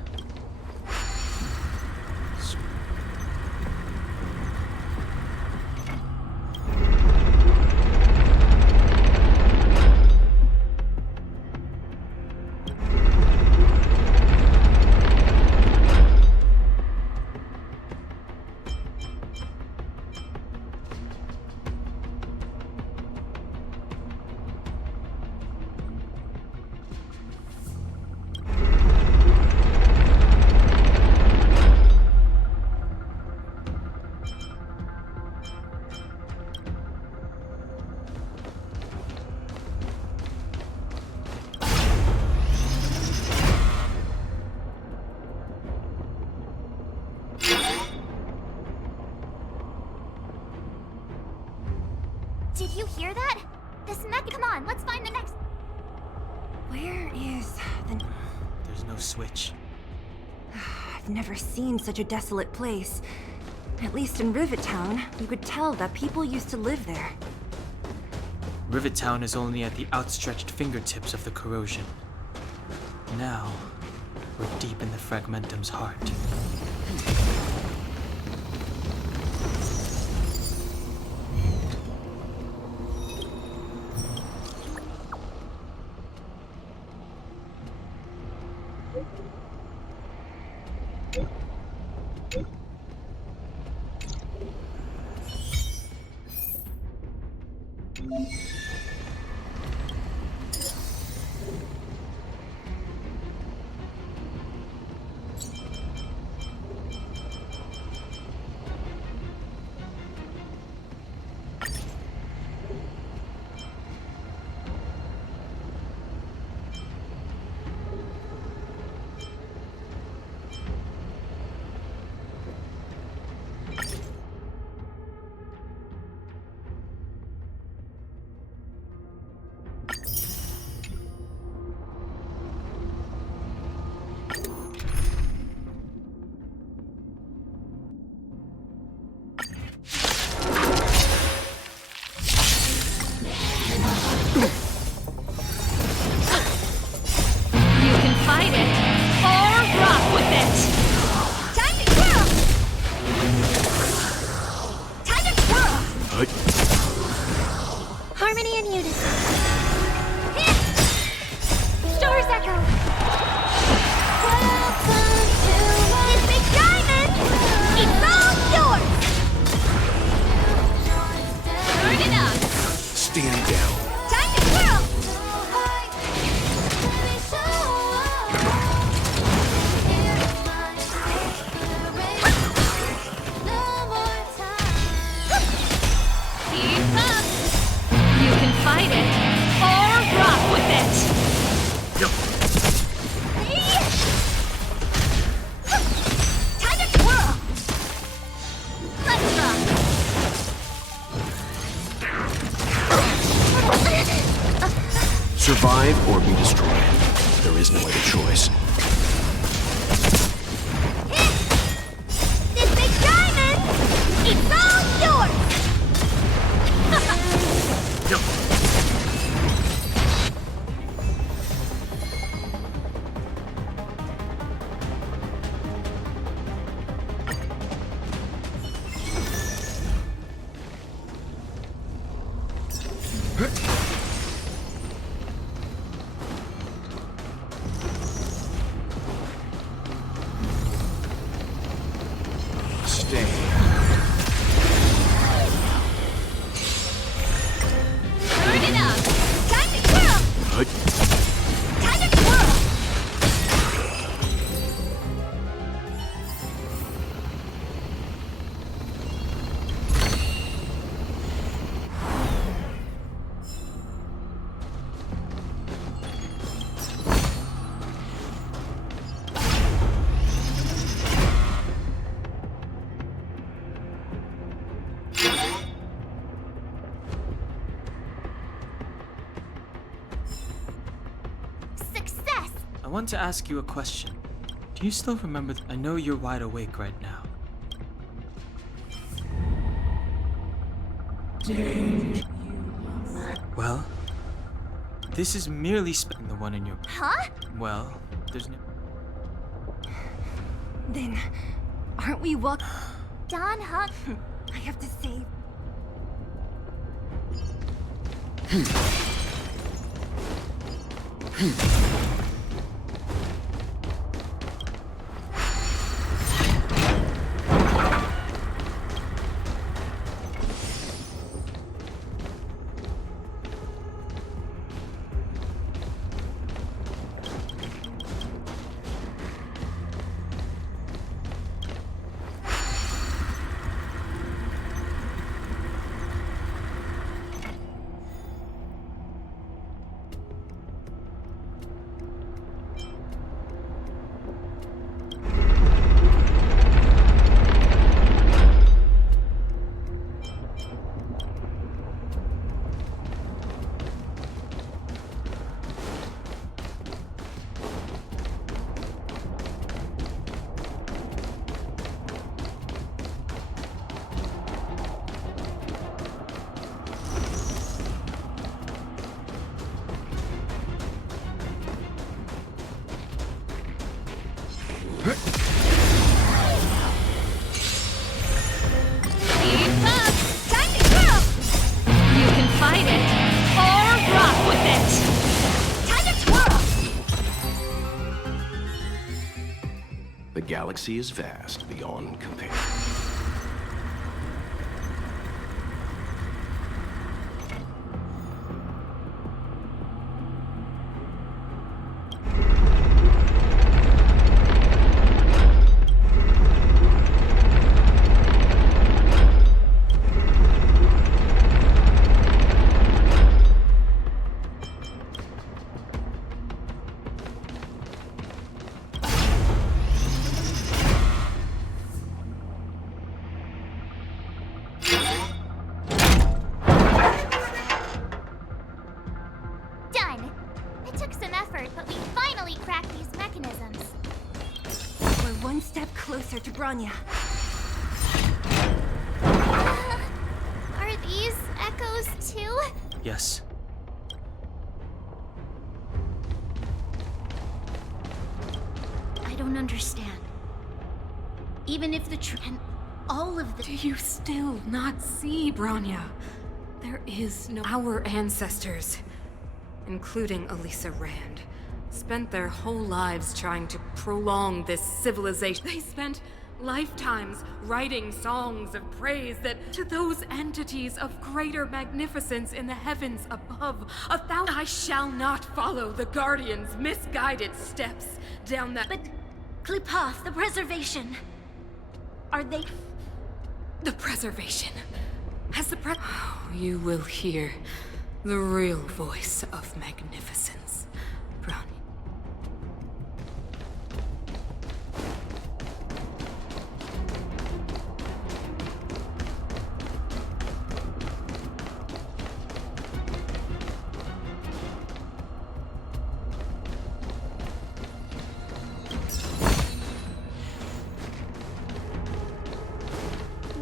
Did you hear that? This mech. Come on, let's find the next. Where is the... There's no switch. I've never seen such a desolate place. At least in Rivet Town, you could tell that people used to live there. Rivet Town is only at the outstretched fingertips of the corrosion. Now, we're deep in the Fragmentum's heart. Harmony and unison. Stars echo. Welcome to this big diamond. It's all yours. Turn it up. Stand down. Time to twirl. Keep up. You can fight it or rock with it. Yep. Time to twirl. Let's rock. Survive or be destroyed. There is no other choice. This big diamond, it's all yours. Yep. want to ask you a question. Do you still remember? I know you're wide awake right now. Well, this is merely the one in your. Huh? Well, there's no. Then, aren't we Don Huck. I have to save. The galaxy is vast beyond compare. Done. It took some effort, but we finally cracked these mechanisms. We're one step closer to Bronya. Are these echoes too? Yes. I don't understand. Even if the and all of the. Do you still not see, Bronya? There is no. Our ancestors, including Elisa Rand, spent their whole lives trying to prolong this civilization. They spent lifetimes writing songs of praise that to those entities of greater magnificence in the heavens above. I shall not follow the Guardian's misguided steps down that. But Klipoth, the preservation. Are they? The preservation. Has the you will hear the real voice of magnificence, Bronya.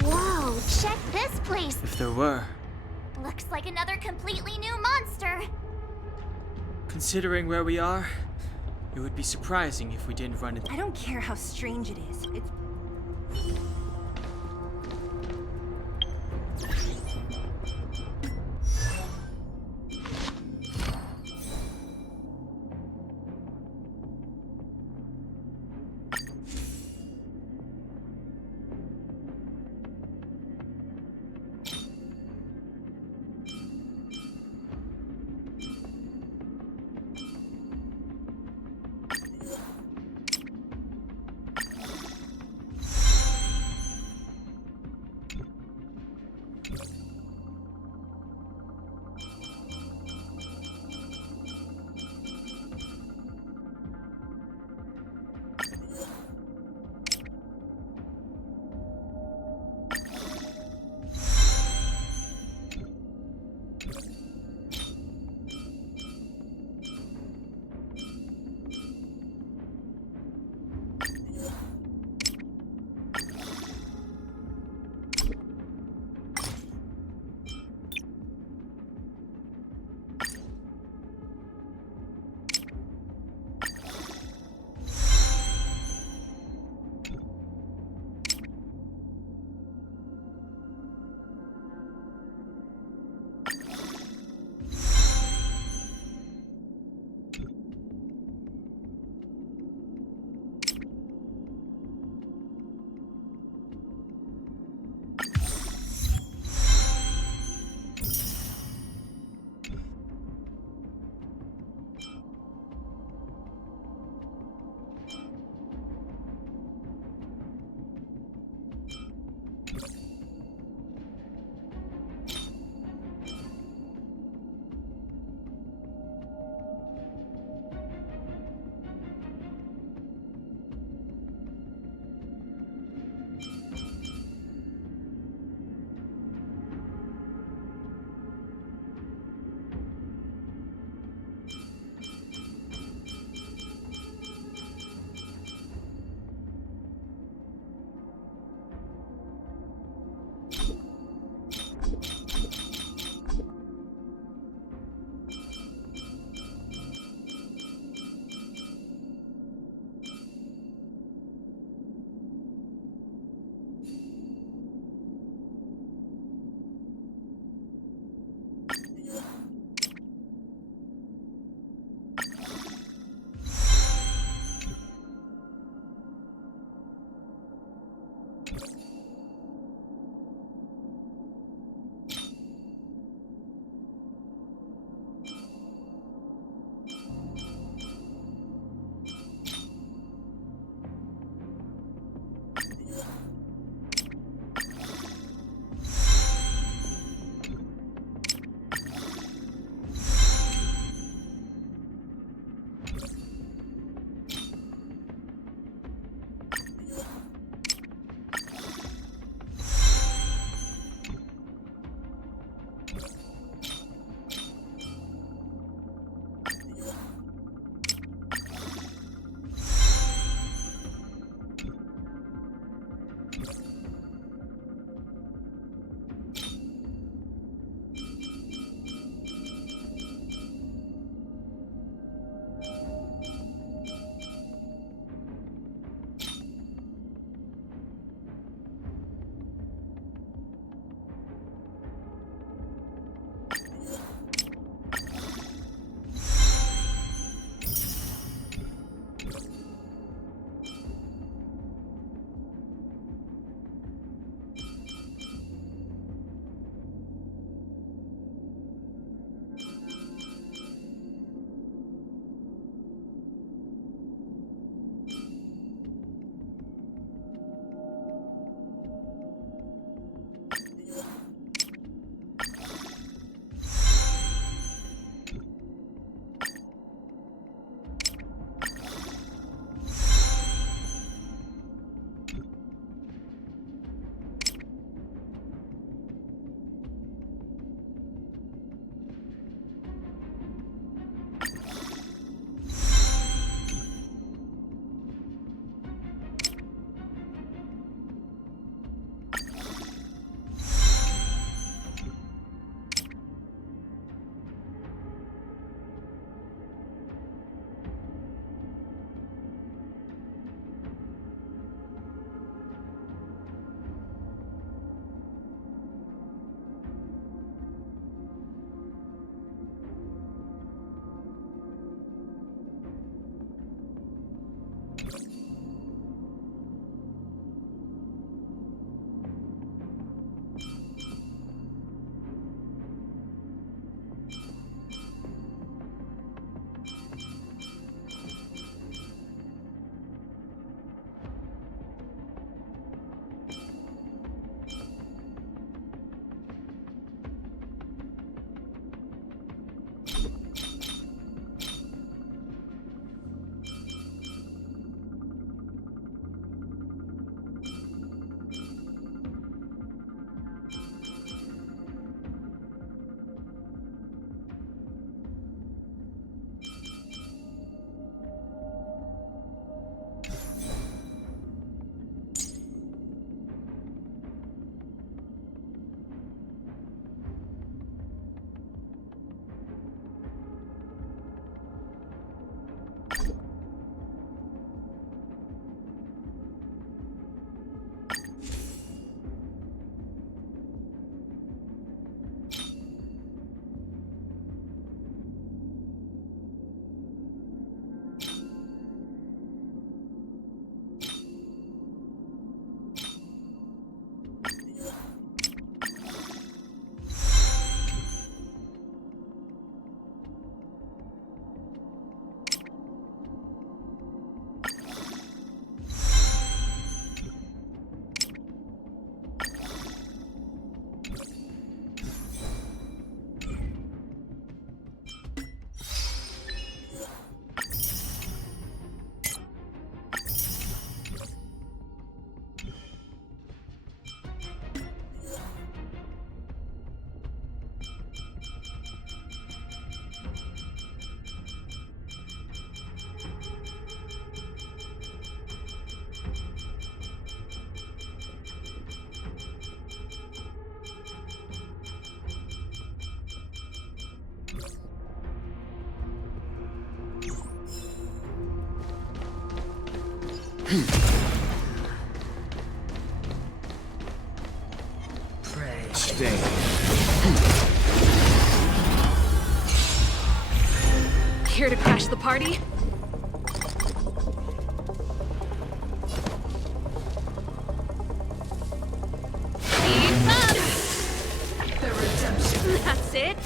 Whoa, check this place. If there were, Looks like another completely new monster. considering where we are, it would be surprising if we didn't run into. I don't care how strange it is. It's. Stay. Here to crash the party? Keep up! The redemption. That's it.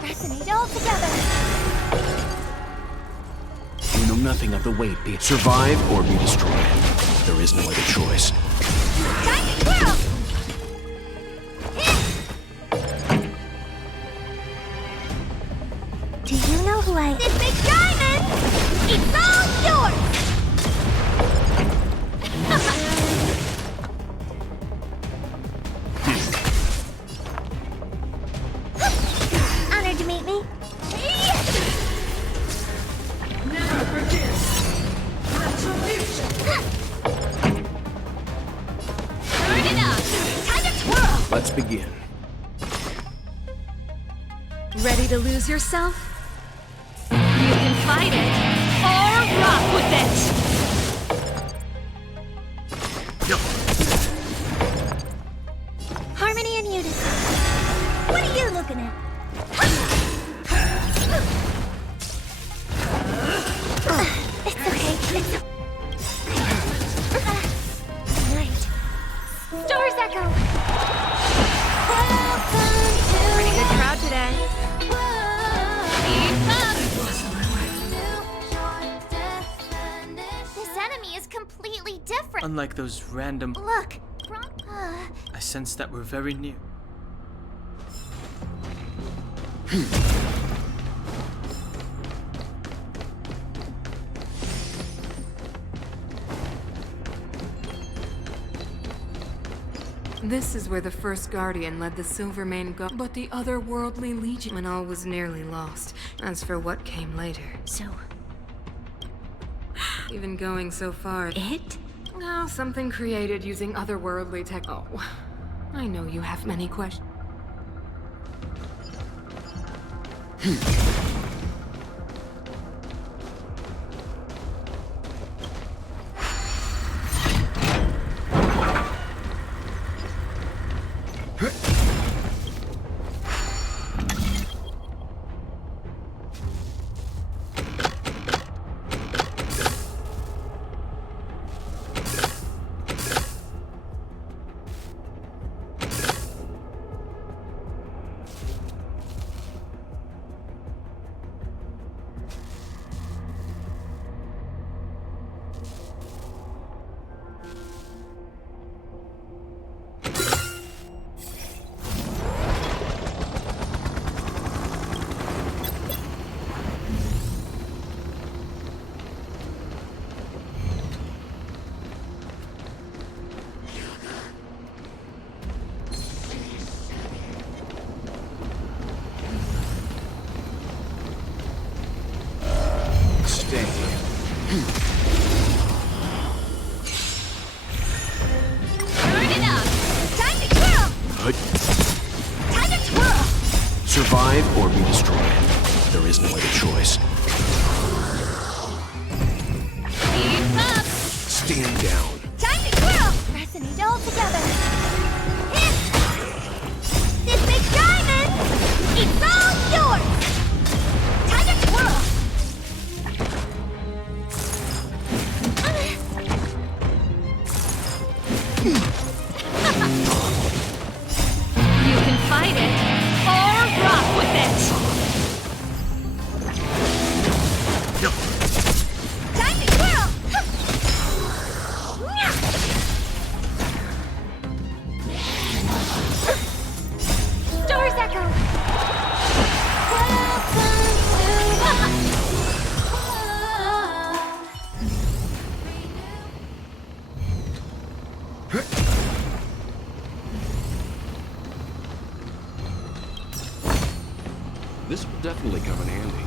Resonate all together. You know nothing of the weight. Survive or be destroyed. There is no other choice. Time to twirl! Do you know who I... This big diamond! It's all yours! Honored to meet me. Never forget. Retribution. Turn it up! Time to twirl! Let's begin. Ready to lose yourself? You can fight it, or rock with it! Harmony and unison. What are you looking at? It's okay. It's night. Stars echo. Pretty good crowd today. Keep up! This enemy is completely different. Unlike those random... Look. I sense that we're very near. This is where the first Guardian led the Silvermane go, but the otherworldly Legion when all was nearly lost. As for what came later, So, even going so far, it? no, something created using otherworldly tech. Oh, I know you have many questions. Stay. Turn it up. Time to twirl. Time to twirl. Survive or be destroyed. There is no other choice. Keep up. Stand down. Time to twirl. Resonate all together. This big diamond. It's all yours. Time to twirl. You can fight it, or rock with it! Time to twirl. Stars echo. This will definitely come in handy.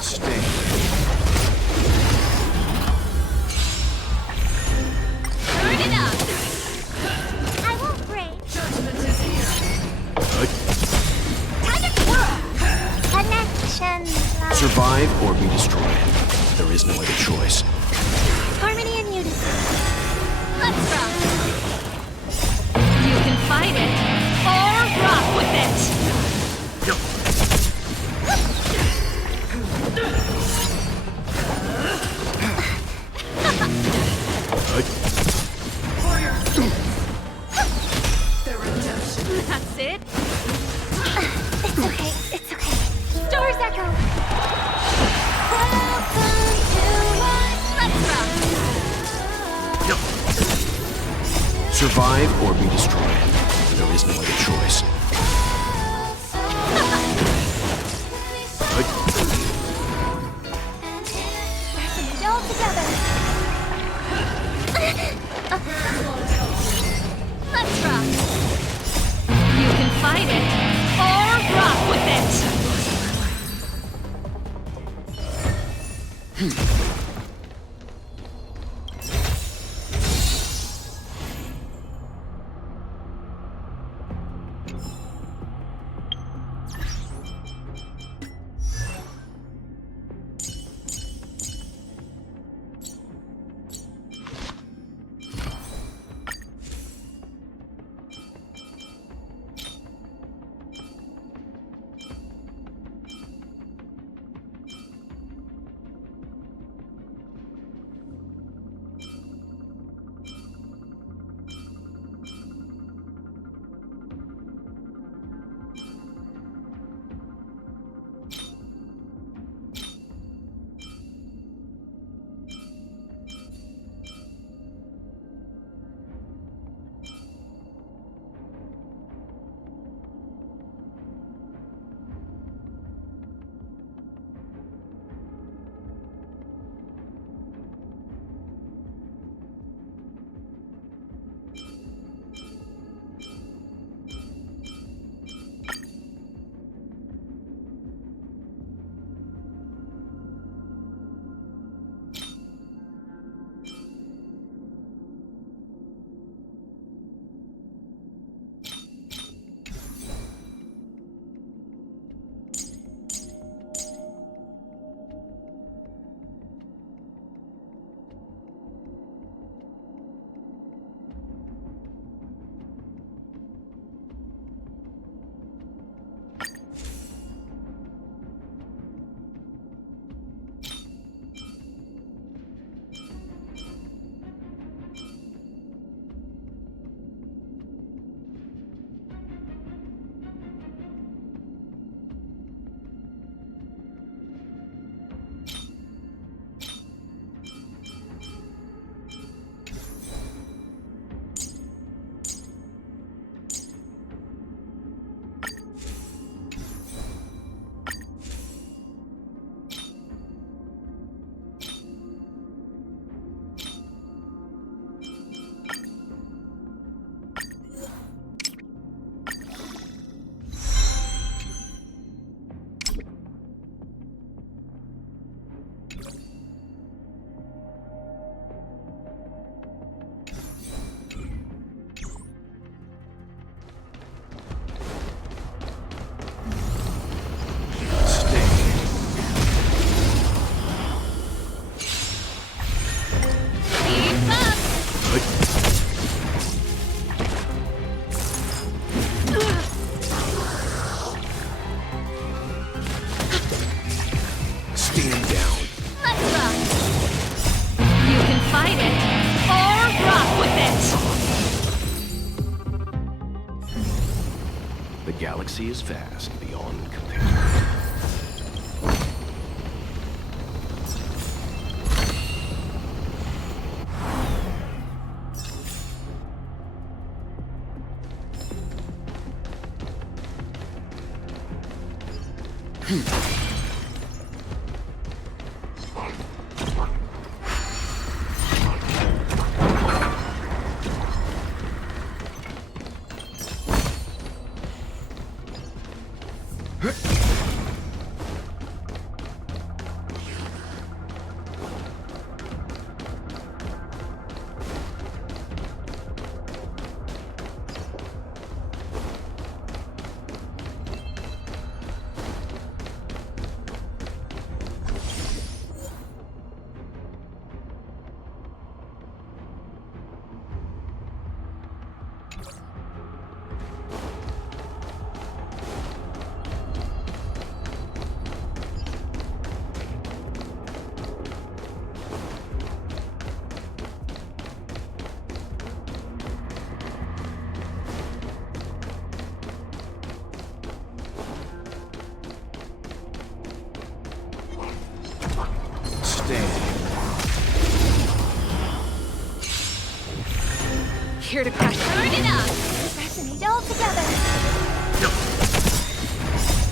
Stay. can fly. Survive or be destroyed. There is no other choice. Harmony and unison. Let's rock. You can fight it, or rock with it! That's it? It's okay, it's okay. Stars echo. Welcome to my... Let's rock. Survive or be destroyed. There is no other choice. We're all together. Let's rock. You can fight it, or rock with it! galaxy is vast beyond compare. here to crush. Burn it up! Resonate all together!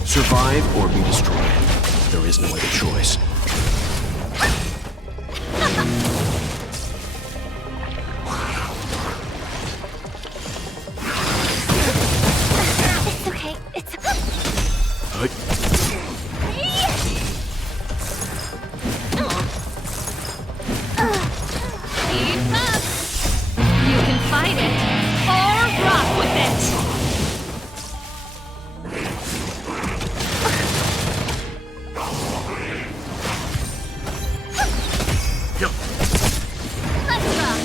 Survive or be destroyed. There is no other choice. It's okay. It's okay. Keep up! You can fight it, or rock with it! Let's rock!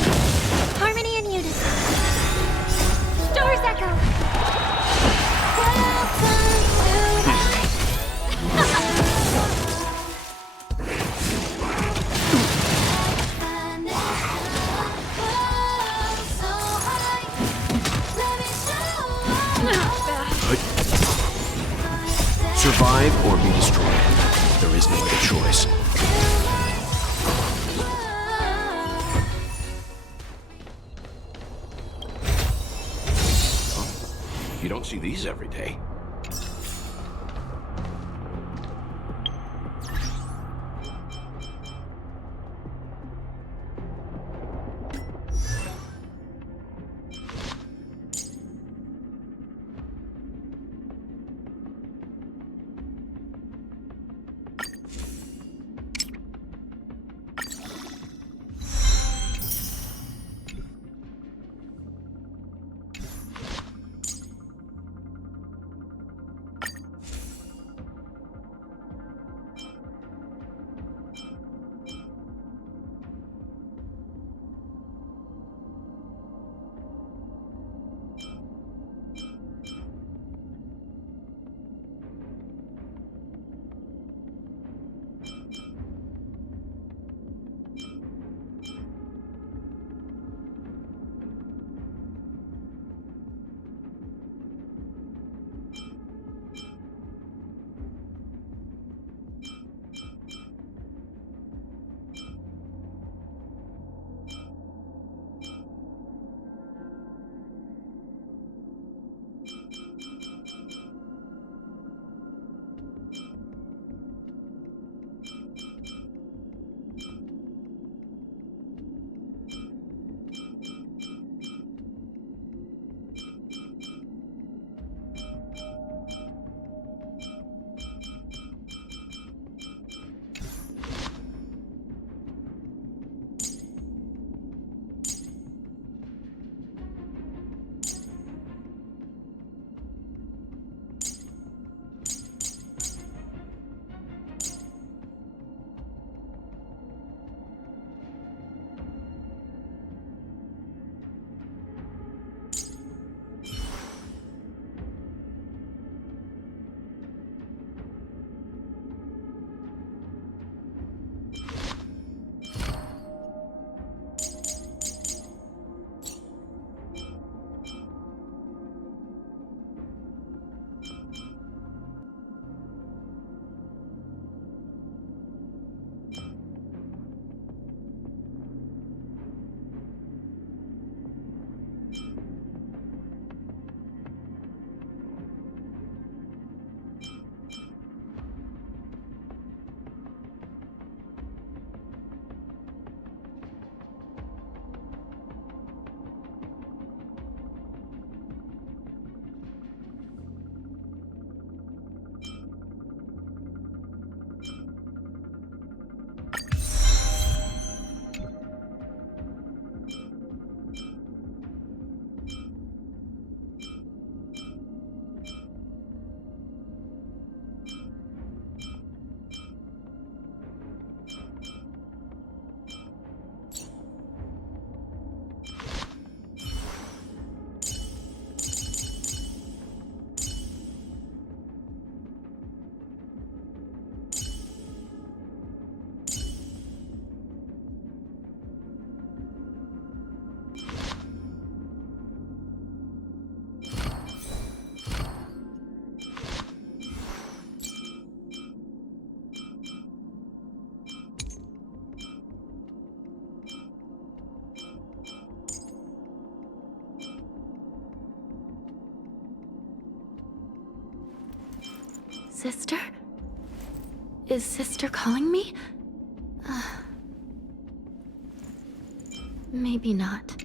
Harmony and unison. Stars echo! Survive or be destroyed. There is no other choice. You don't see these every day. Sister? Is Sister calling me? Maybe not.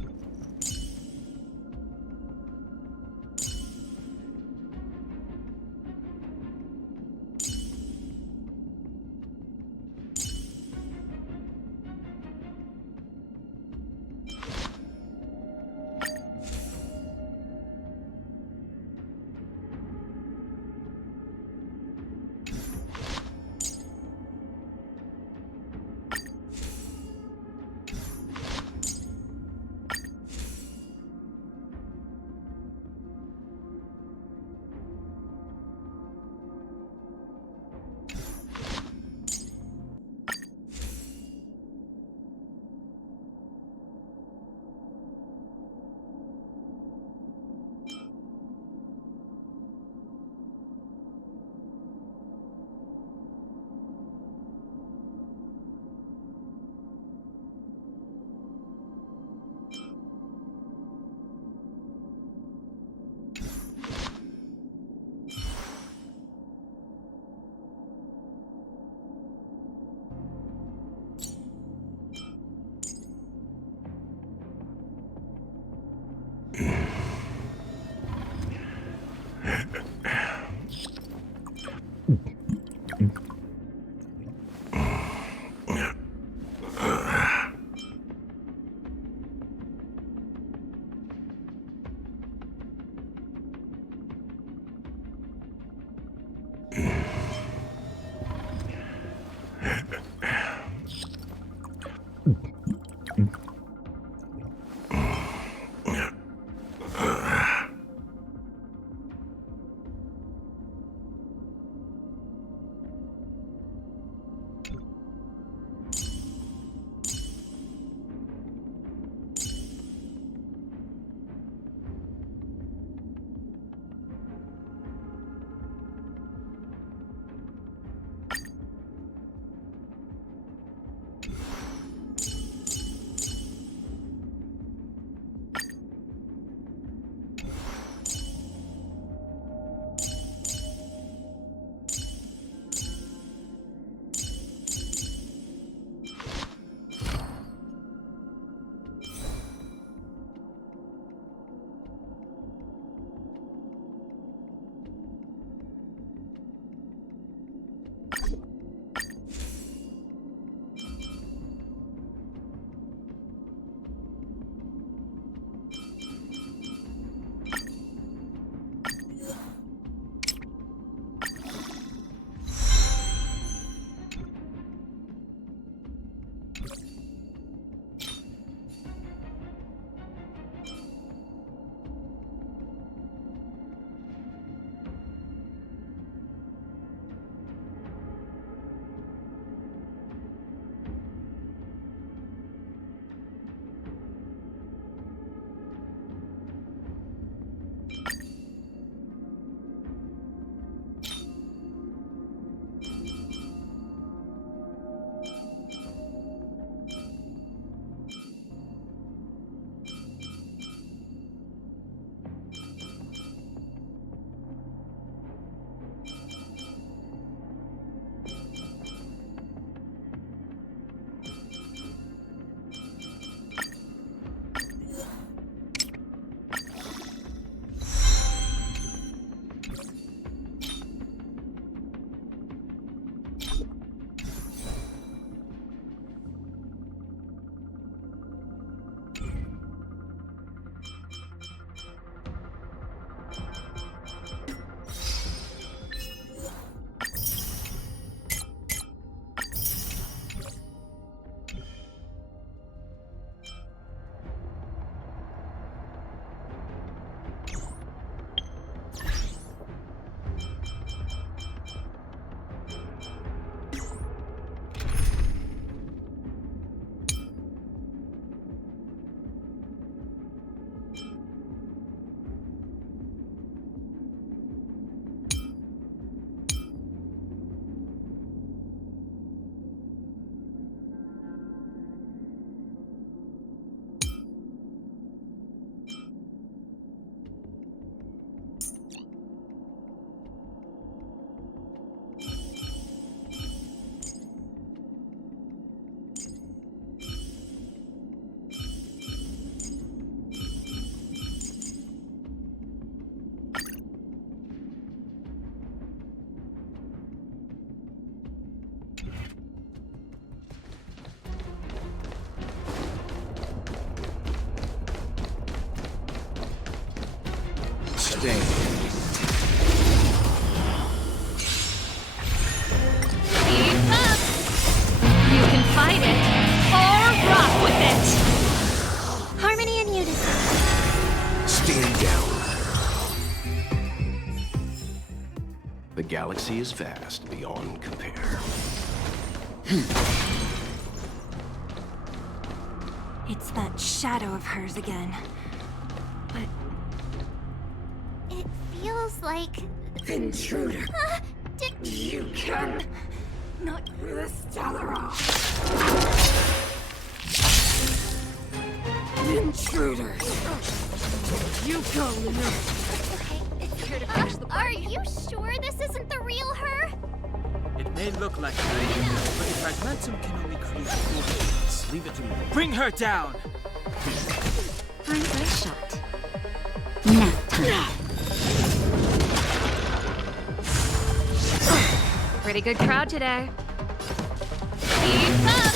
stand. Keep up! You can fight it, or rock with it! Harmony and unison. Stand down. The galaxy is vast beyond compare. It's that shadow of hers again. But It feels like... intruder, Did... you can not through the Stellaron. Intruder, you go now. It's here to finish the party. Are you sure this isn't the real her? It may look like her, but if fragmentum can only create forces, leave it to me. Bring her down! Time for a shot. Nap time. Pretty good crowd today. Keep up!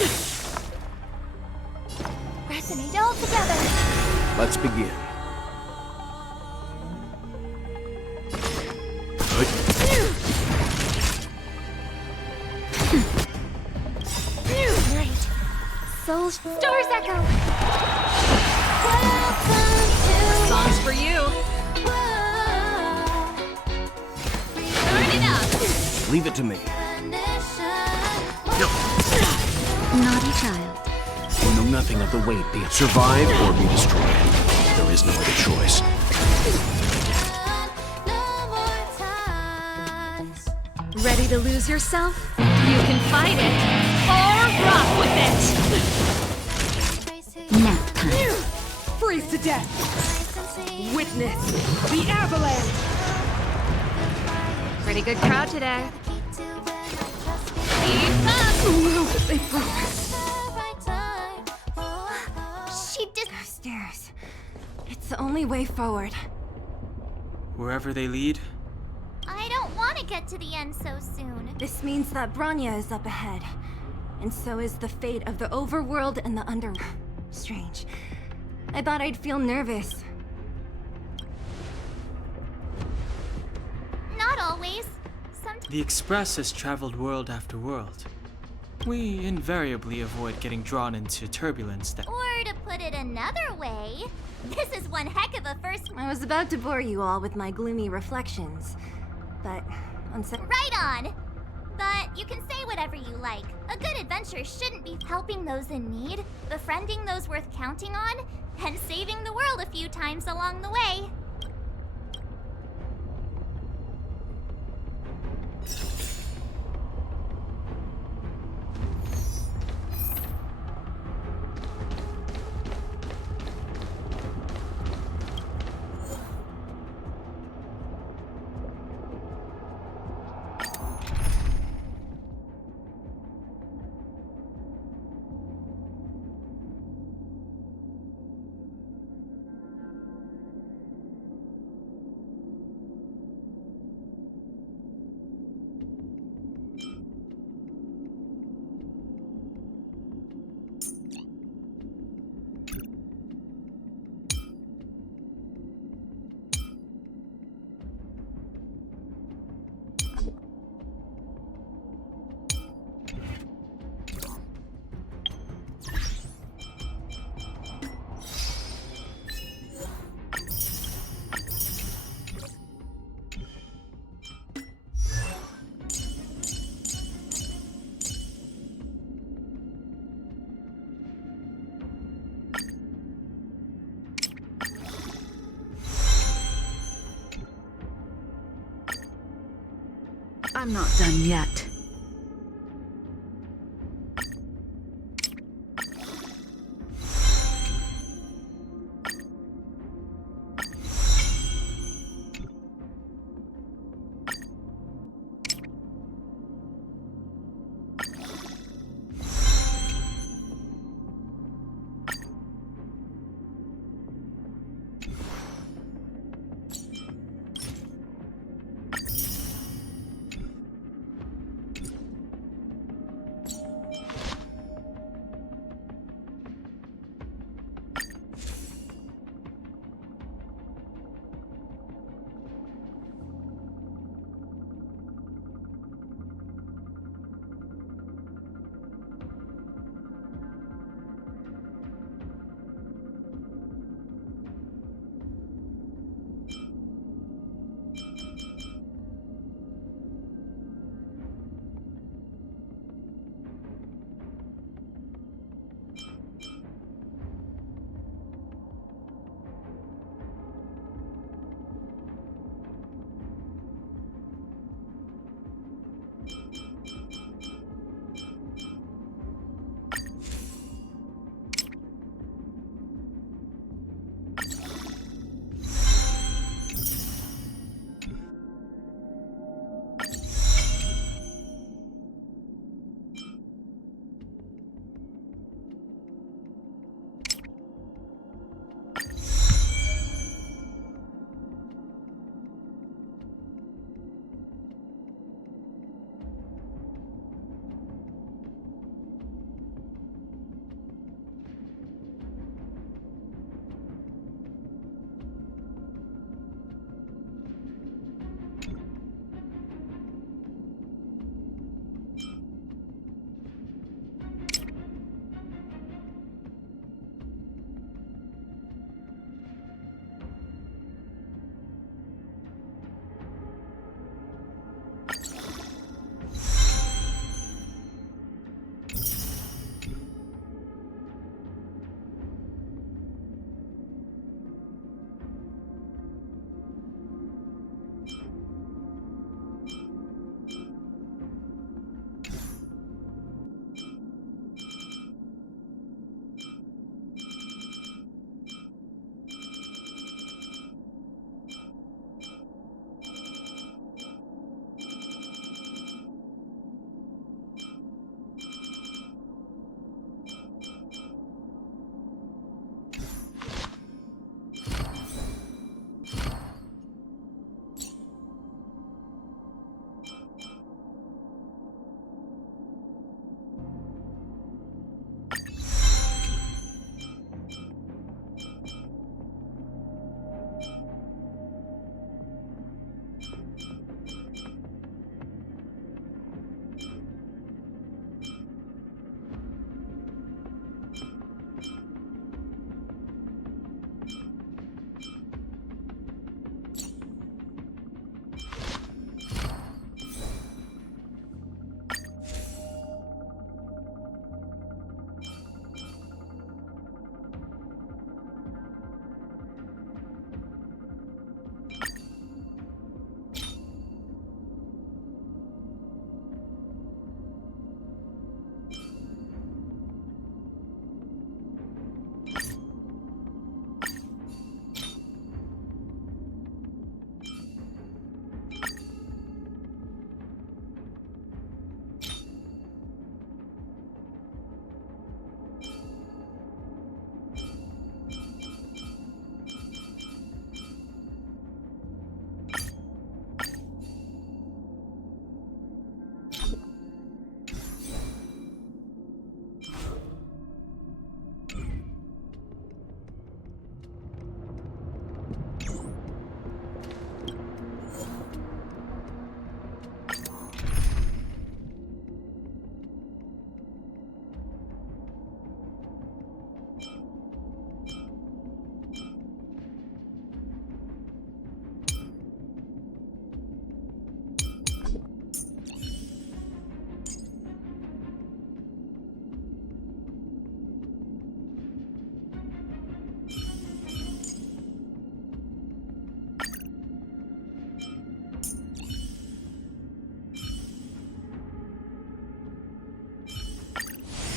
Resonate all together. Let's begin. Right. Soul Stars Echo. Songs for you. Turn it up. Leave it to me. Naughty child. We know nothing of the weight. Be it survive or be destroyed. There is no other choice. Ready to lose yourself? You can fight it, or rock with it! Nap time. Freeze to death. Witness the avalanche. Pretty good crowd today. Keep up. Will they progress? She did. Stairs. It's the only way forward. Wherever they lead, I don't want to get to the end so soon. This means that Branya is up ahead. And so is the fate of the overworld and the under... Strange. I thought I'd feel nervous. Not always. Sometimes. the Express has traveled world after world. We invariably avoid getting drawn into turbulence that... Or to put it another way, this is one heck of a first. I was about to bore you all with my gloomy reflections. But... Right on! But you can say whatever you like. A good adventure shouldn't be helping those in need, befriending those worth counting on, and saving the world a few times along the way. I'm not done yet.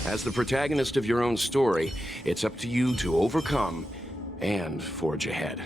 As the protagonist of your own story, it's up to you to overcome and forge ahead.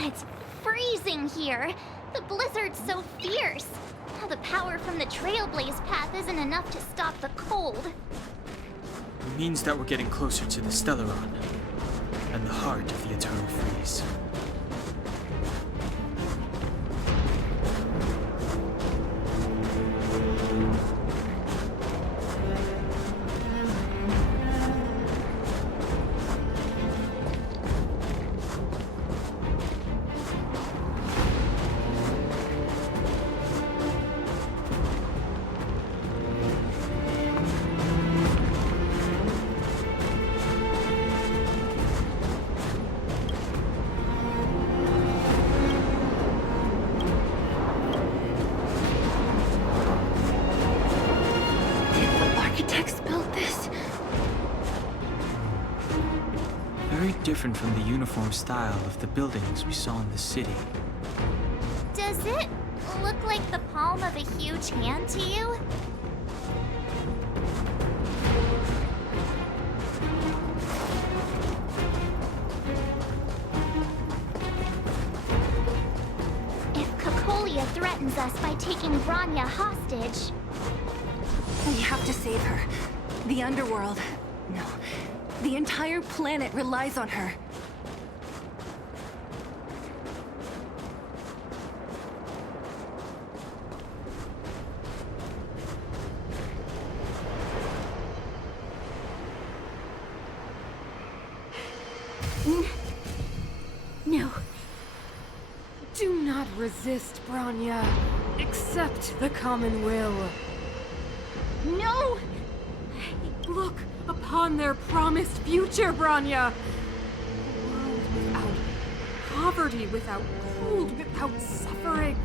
It's freezing here. The blizzard's so fierce. The power from the Trailblaze path isn't enough to stop the cold. It means that we're getting closer to the Stellaron, and the heart of the Eternal Freeze. Very different from the uniform style of the buildings we saw in the city. Does it look like the palm of a huge hand to you? If Cocolia threatens us by taking Branya hostage... We have to save her. The underworld. No. The entire planet relies on her. No. Do not resist, Branya. Accept the common will. No! Look upon their promised future, Branya! A world without poverty, without cold, without suffering.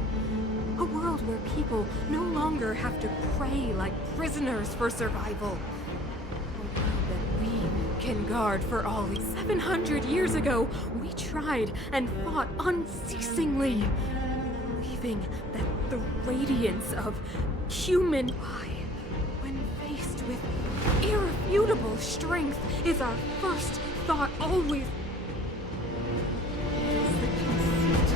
A world where people no longer have to pray like prisoners for survival. A world that we can guard for all. 700 years ago, we tried and fought unceasingly, believing that the radiance of human life, when faced with irrefutable strength, is our first thought always. Is the conceit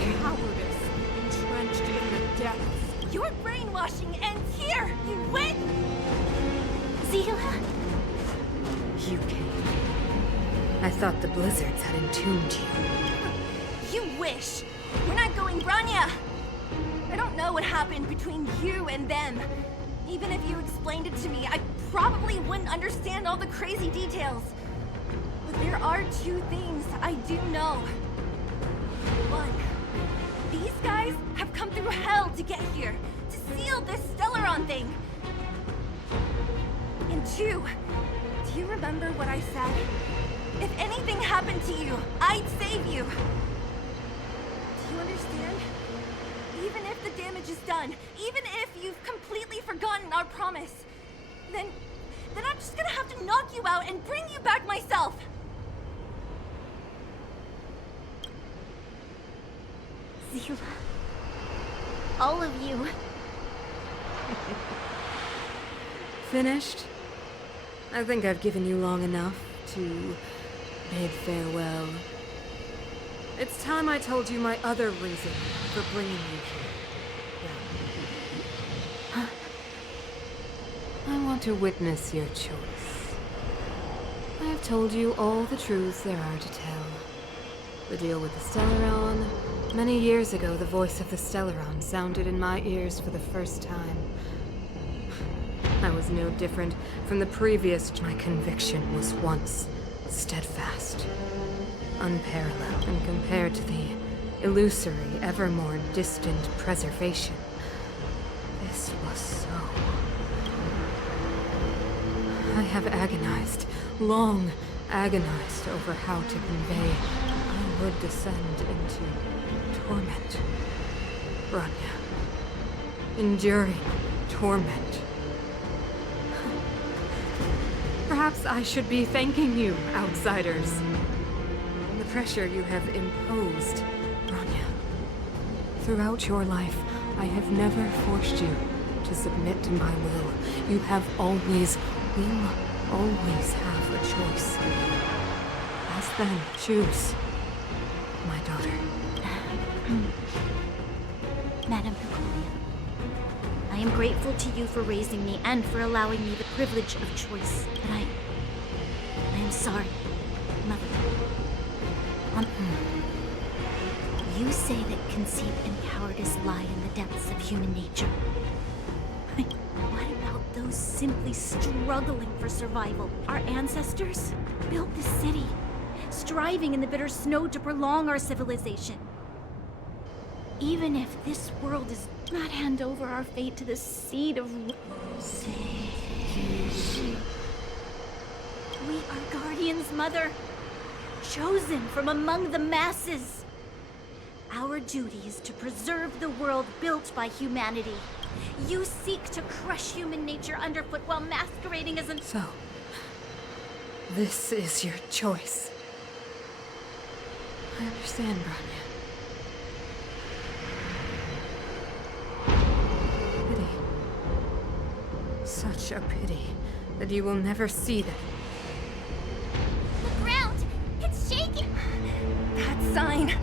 and cowardice entrenched in the depths. Your brainwashing ends here! You win! Zila? You came. I thought the blizzards had entombed you. You wish! We're not going, Branya! I don't know what happened between you and them. Even if you explained it to me, I probably wouldn't understand all the crazy details. But there are two things I do know. One, these guys have come through hell to get here, to seal this Stellaron thing. And two, do you remember what I said? If anything happened to you, I'd save you. Do you understand? Even if the damage is done, even if you've completely forgotten our promise, then I'm just gonna have to knock you out and bring you back myself. Zila. All of you. Finished? I think I've given you long enough to bid farewell. It's time I told you my other reason for bringing you here. Huh? I want to witness your choice. I I have told you all the truths there are to tell. The deal with the Stellaron. Many years ago, the voice of the Stellaron sounded in my ears for the first time. I was no different from the previous. My conviction was once steadfast, unparalleled, and compared to the illusory, ever more distant preservation, this was so. I have agonized, long agonized over how to convey I would descend into torment. Bronya. Enduring torment. Perhaps I should be thanking you, outsiders. The pressure you have imposed, Bronya. Throughout your life, I have never forced you to submit to my will. You have always, will always have a choice. Ask them, choose. My daughter. Madame Picolia, I am grateful to you for raising me and for allowing me the privilege of choice. But I am sorry, Mother. You say that conceit and cowardice lie in the depths of human nature. What about those simply struggling for survival? Our ancestors built this city, striving in the bitter snow to prolong our civilization. Even if this world does not hand over our fate to the seed of... We are guardians, Mother. Chosen from among the masses. Our duty is to preserve the world built by humanity. You seek to crush human nature underfoot while masquerading as an... So, this is your choice. I understand, Bronya. Pity. Such a pity that you will never see them. The ground! It's shaking! That sign!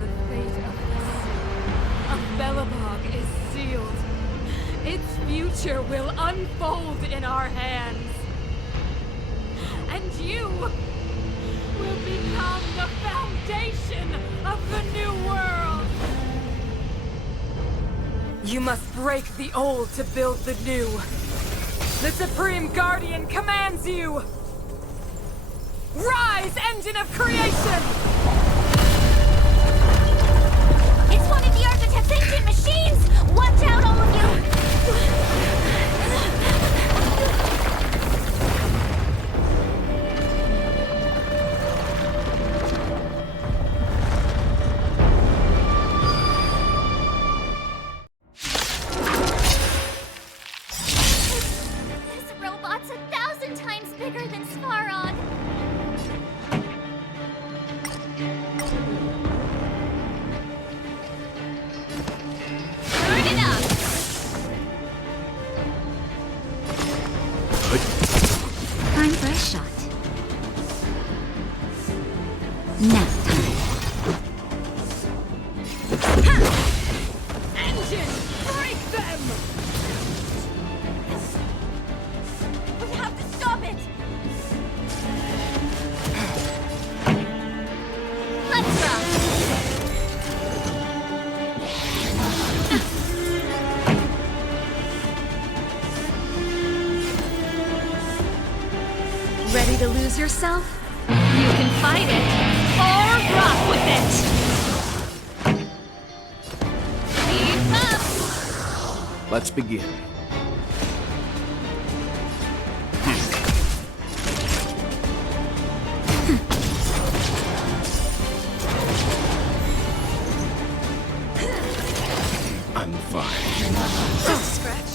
The fate of the city of Belobog is sealed. Its future will unfold in our hands. And you will become the foundation of the new world. You must break the old to build the new. The Supreme Guardian commands you! Rise, engine of creation! It's one of the Architect's ancient machines! Watch out, all of you! This robot's 1,000 times bigger than Svarog! Turn it up! Time for a shot. Nap time. Engine, break them! We have to stop it! Let's rock! Ready to lose yourself? You can fight it, or rock with it! Keep up! Let's begin. I'm fine. Just scratch.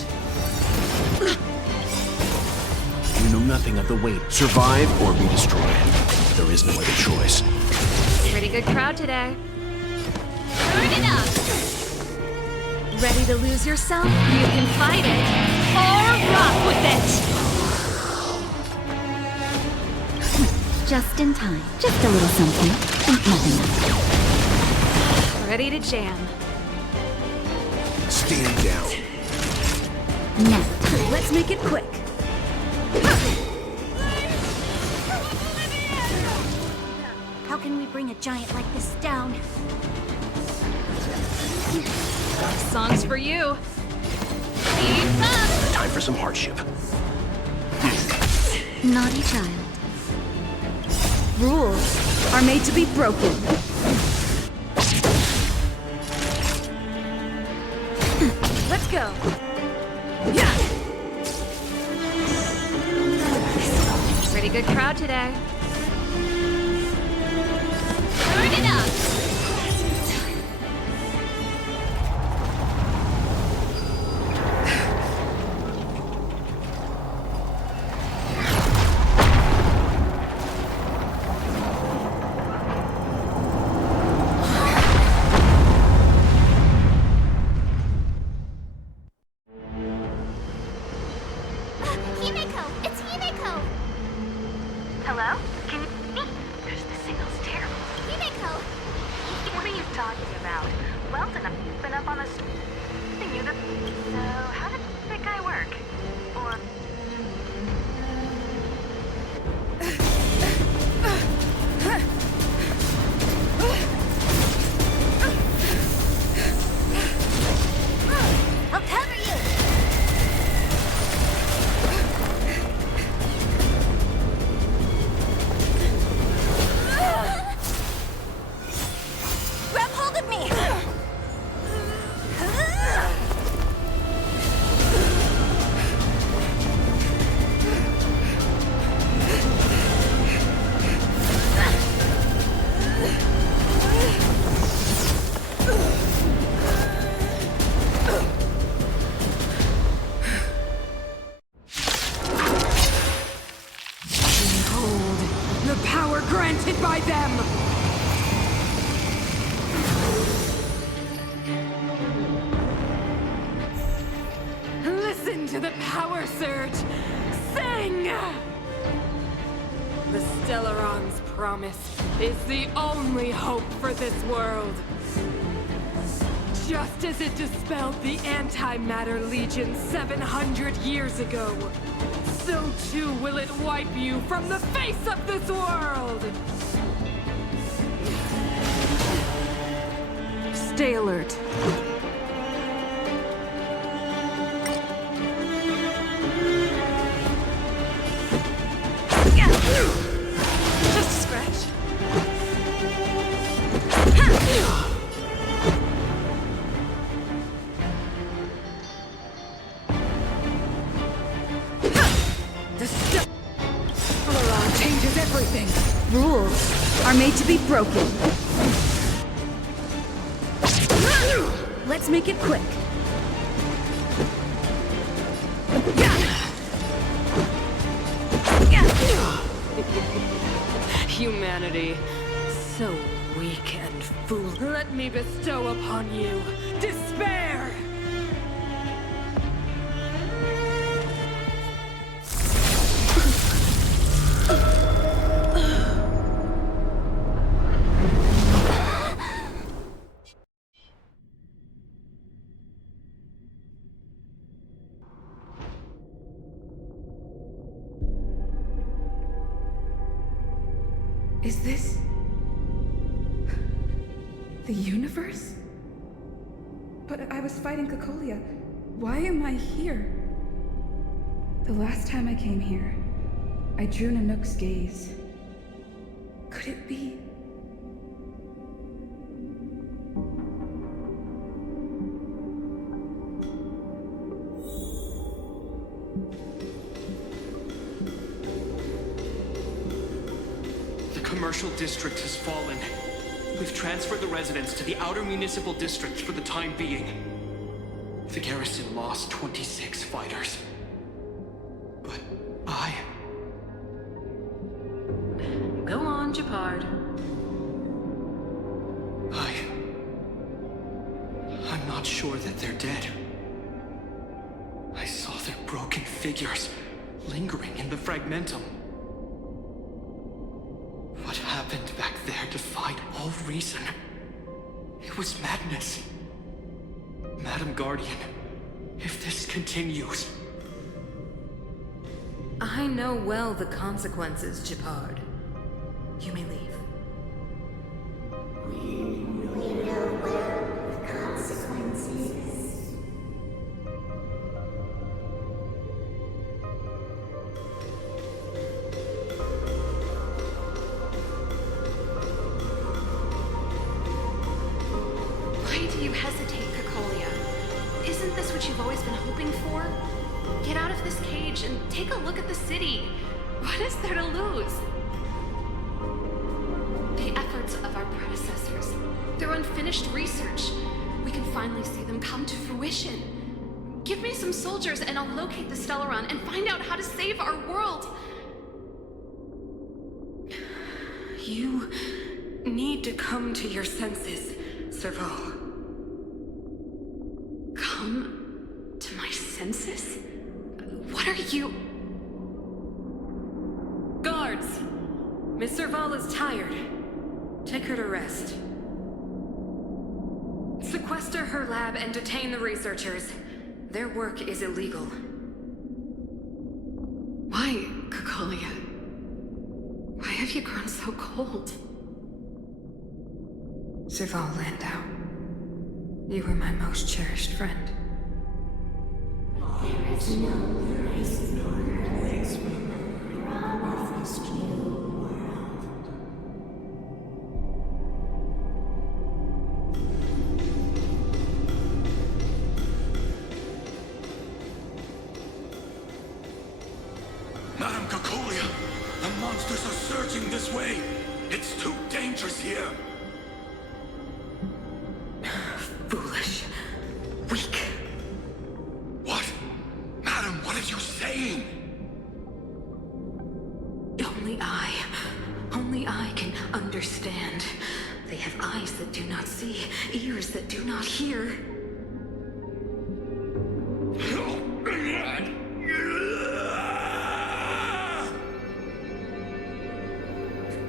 You know nothing of the weight. Survive or be destroyed. There is no other choice. Pretty good crowd today. Turn it up! Ready to lose yourself? You can fight it, or rock with it! Just in time. Just a little something. And nothing else. Ready to jam. Stand down. Nap time. Let's make it quick. can we bring a giant like this down? Song's for you. Keep up! Time for some hardship. Naughty child. Rules are made to be broken. Let's go. Pretty good crowd today. Turn it up! Himeko! It's Himeko! Hello? Can you... The signal's terrible. Himeko! What are you talking about? Weldon, I've been up on a... you the... So, how did that guy work? Or... I'll cover you! Grab hold of me! Behold, the power granted by them! Listen to the power surge! Sing! The Stellaron's promise is the only hope for this world. Just as it dispelled the Antimatter Legion 700 years ago, so too will it wipe you from the face of this world! Stay alert. Just a scratch. The Stellaron changes everything! Rules are made to be broken. Let's make it quick. Humanity, so weak and foolish. Let me bestow upon you despair! Is this... the universe? But I was fighting Cocolia. Why am I here? The last time I came here, I drew Nanook's gaze. Could it be... The commercial district has fallen. We've transferred the residents to the outer municipal district for the time being. The garrison lost 26 fighters. But Go on, Japard. I'm not sure that they're dead. I saw their broken figures lingering in the fragmentum. What happened back there defied all reason. It was madness. Madam Guardian, if this continues... I know well the consequences, Japard. You may leave. for? Get out of this cage and take a look at the city. What is there to lose? The efforts of our predecessors, their unfinished research, we can finally see them come to fruition. Give me some soldiers and I'll locate the Stellaron and find out how to save our world. You need to come to your senses, Serval. Come to my senses? What are you... Guards! Miss Serval is tired. Take her to rest. Sequester her lab and detain the researchers. Their work is illegal. Why, Cocolia? Why have you grown so cold? Serval Landau, you were my most cherished friend. There is no place for this new world. Madame Cocolia, the monsters are surging this way. It's too dangerous here. Foolish. Weak. What? Madam, what are you saying? Only I can understand. They have eyes that do not see, ears that do not hear.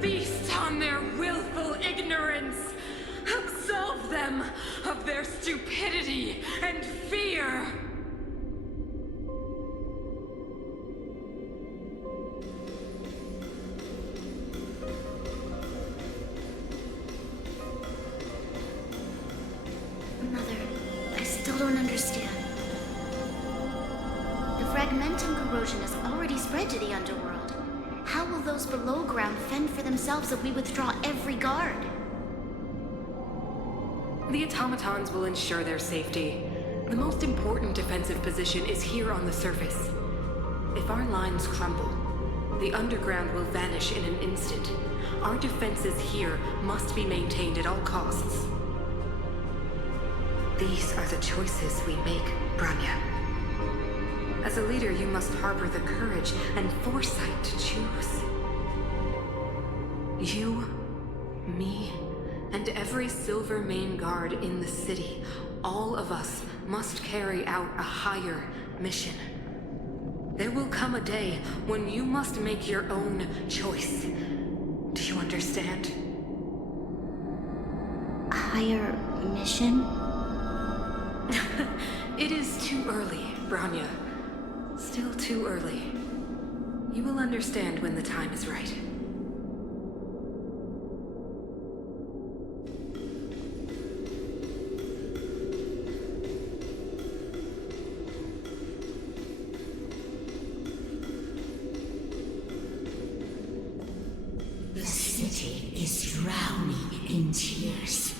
Feast on their willful ignorance! Absolve them of their stupidity and fear! Mother, I still don't understand. The fragmentum corrosion has already spread to the underworld. How will those below ground fend for themselves if we withdraw every guard? The automatons will ensure their safety. The most important defensive position is here on the surface. If our lines crumble, the underground will vanish in an instant. Our defenses here must be maintained at all costs. These are the choices we make, Branya. As a leader, you must harbor the courage and foresight to choose. You, me, and every Silver Main Guard in the city, all of us must carry out a higher mission. There will come a day when you must make your own choice. Do you understand? A higher mission? It is too early, Branya. Still too early. You will understand when the time is right. The city is drowning in tears.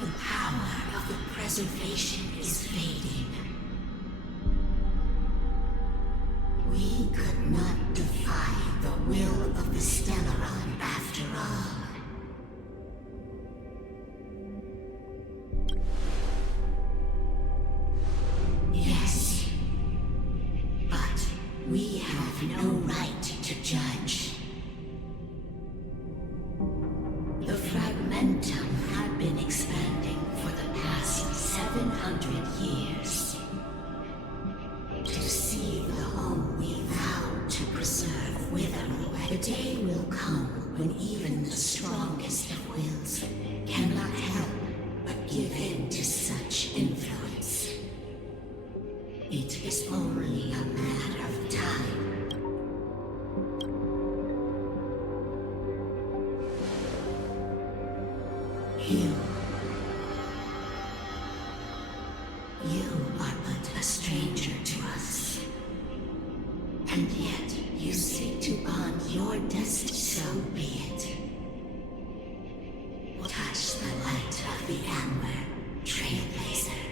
The power of the preservation is fading. We could not defy the will of the Stellaron after all. Yes, but we have no right to judge. The fragmentum had been expanding for the past 700 years. To see the home we vowed to preserve wither away. The day will come when even the strongest of wills cannot help but give in to such influence. It is only a matter of time. You are but a stranger to us. And yet you seek to bond your destiny, so be it. Touch the light of the Amber, Trailblazer.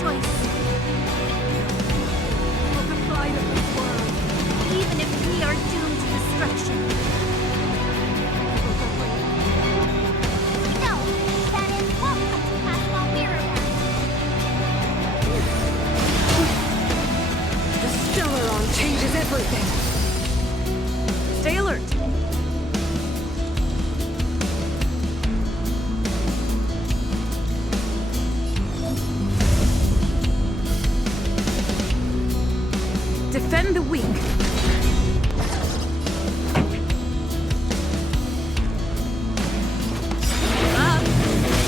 choice. Of the pride of this world. Even if we are doomed to destruction. No, that is won't come to pass while we're around. The Stellaron changes everything. Stay alert. Defend the weak.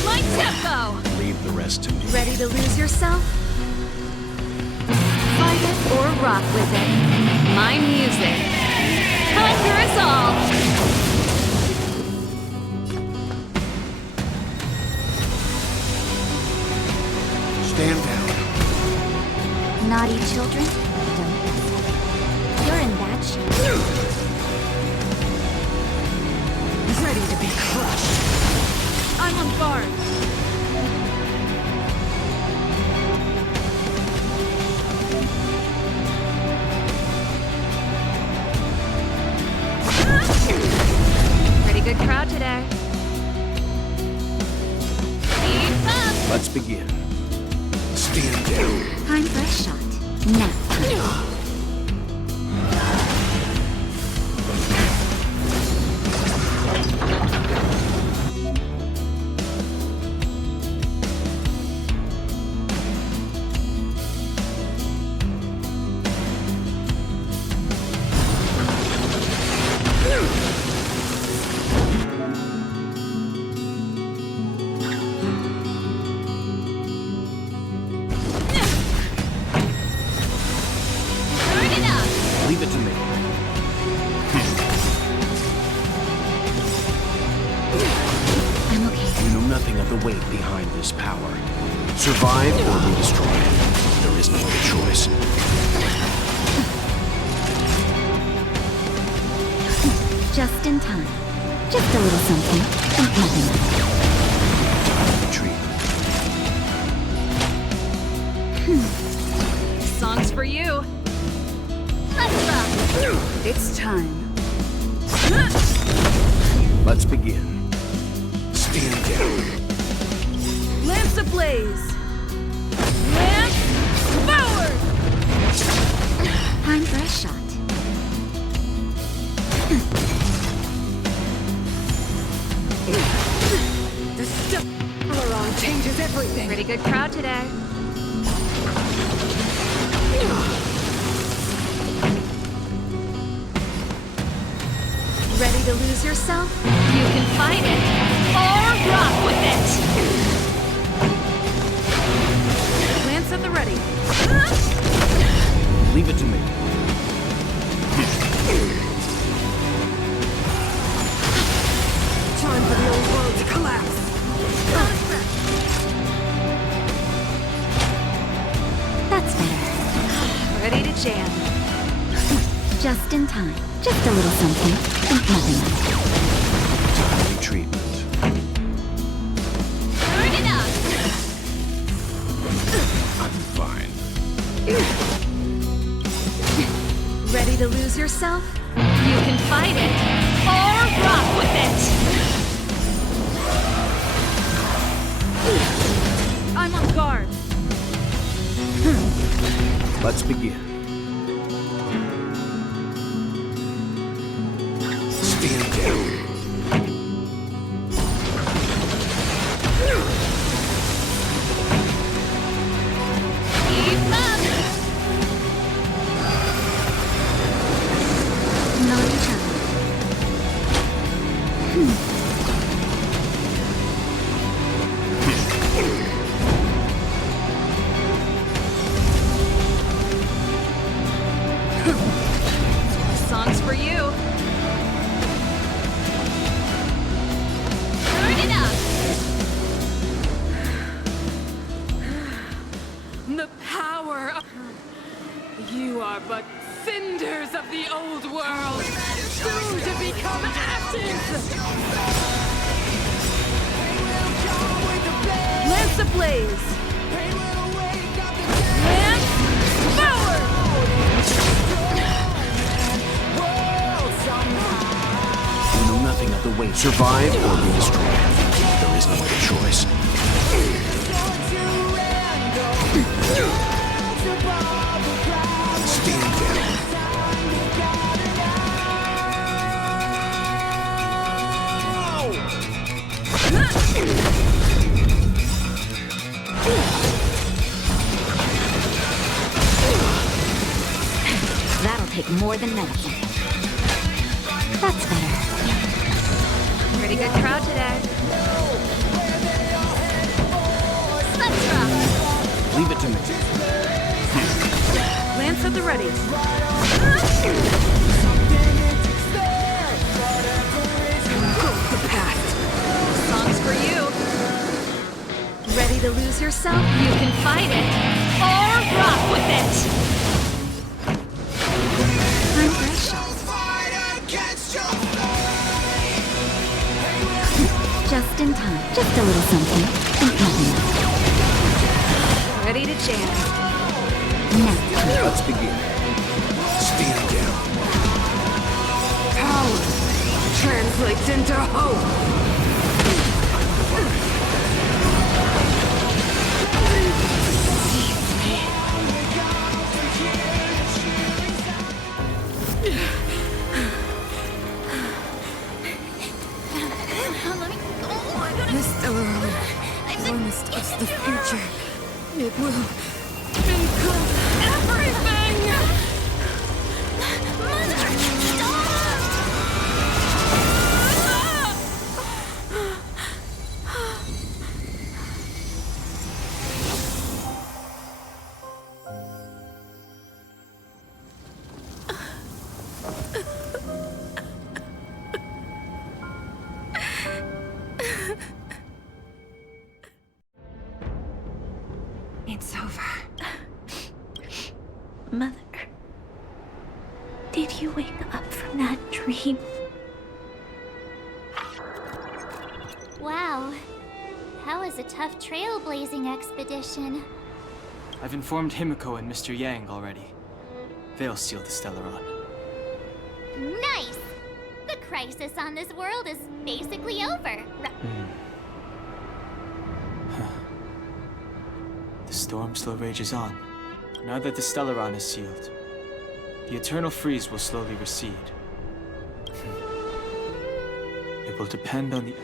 My tempo! Leave the rest to me. Ready to lose yourself? Fight it or rock with it. My music. Conquer us all! Stand down. Naughty children, don't. You're in bad shape. Ready to be crushed. I'm on guard. Pretty good crowd today. Keep up! Let's begin. Stand down. Time for a shot. Now. Leave it to me. I'm okay. You know nothing of the weight behind this power. Survive or be destroyed. There is no other choice. Just in time. Just a little something. And nothing Retreat. This song's for you. Let's rock! It's time. Let's begin. Stand down. Lance ablaze. Lance forward! Time for a shot. The Stellaron changes everything. Pretty good crowd today. Ready to lose yourself? You can fight it or rock with it. Lance at the ready. Leave it to me. Time for the old world to collapse. That's better. Ready to jam. Just in time. Just a little something. And nothing else. Timely treatment. Turn it up! I'm fine. Ready to lose yourself? You can fight it or rock with it. I'm on guard. Let's begin. Stand down. Keep up. Naughty child. This song's for you. Turn it up! The power of... You are but cinders of the old world, soon to become ashes! Lance ablaze. wait. Survive or be destroyed. There is no other choice. Stand down. That'll take more than medicine. That's better. Pretty good crowd today. Leave it to me. Lance at the ready. The past. Song's for you. Ready to lose yourself? You can fight it. Or rock with it. Just in time. Just a little something. Think nothing of it. Ready to jam. Now. Let's begin. Stand down. Power translates into hope. The Stellaron, warmest of the future. It will include everything! Mother, It's over. Mother, did you wake up from that dream? Wow. That was a tough trailblazing expedition. I've informed Himiko and Mr. Yang already. They'll seal the Stellaron. Nice! The crisis on this world is basically over. The storm still rages on. Now that the Stellaron is sealed, the eternal freeze will slowly recede. It will depend on the...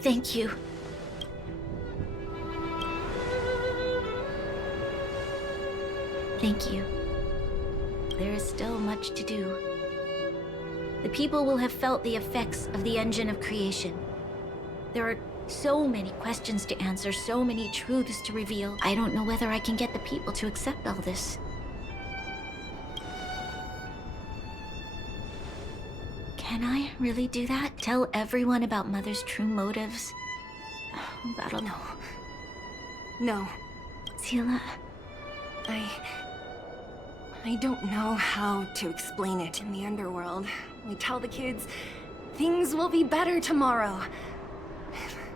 Thank you. Thank you. There is still much to do. The people will have felt the effects of the engine of creation. There are so many questions to answer, so many truths to reveal. I don't know whether I can get the people to accept all this. Can I really do that? Tell everyone about Mother's true motives? Oh, that'll... No. Seela... I don't know how to explain it in the underworld. We tell the kids, things will be better tomorrow.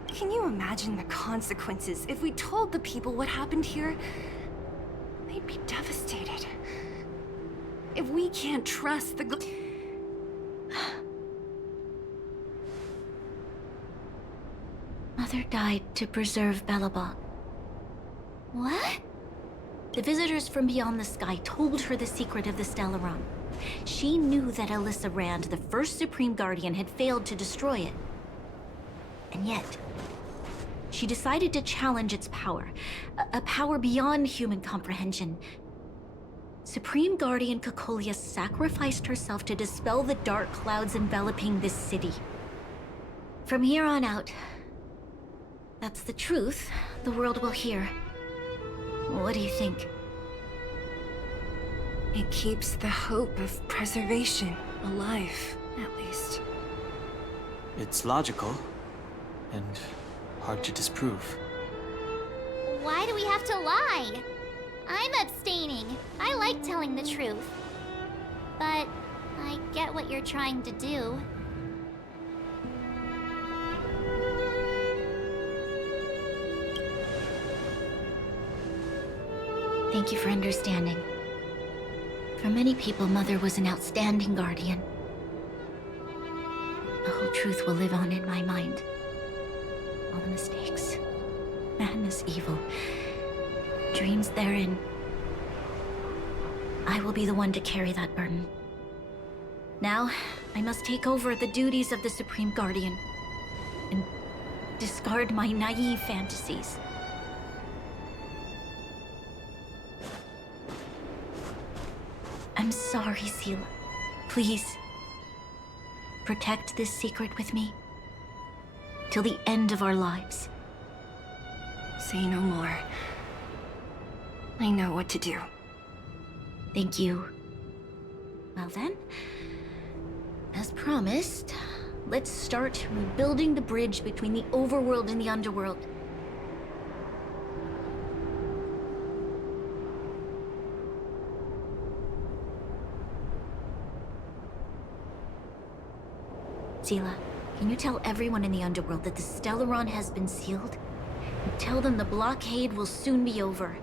Can you imagine the consequences if we told the people what happened here? They'd be devastated. If we can't trust the... Mother died to preserve Belobog. What? The visitors from beyond the sky told her the secret of the Stellaron. She knew that Alyssa Rand, the first Supreme Guardian, had failed to destroy it. And yet, she decided to challenge its power. A power beyond human comprehension. Supreme Guardian Cocolia sacrificed herself to dispel the dark clouds enveloping this city. From here on out, that's the truth the world will hear. What do you think? It keeps the hope of preservation alive, at least. It's logical, and hard to disprove. Why do we have to lie? I'm abstaining. I like telling the truth. But I get what you're trying to do. Thank you for understanding. For many people, Mother was an outstanding guardian. A truth will live on in my mind. All the mistakes, madness, evil, dreams therein. I will be the one to carry that burden. Now, I must take over the duties of the Supreme Guardian and discard my naive fantasies. I'm sorry, Selah. Please, protect this secret with me till the end of our lives. Say no more. I know what to do. Thank you. Well then, as promised, let's start rebuilding the bridge between the overworld and the underworld. Selah, can you tell everyone in the underworld that the Stellaron has been sealed? And tell them the blockade will soon be over,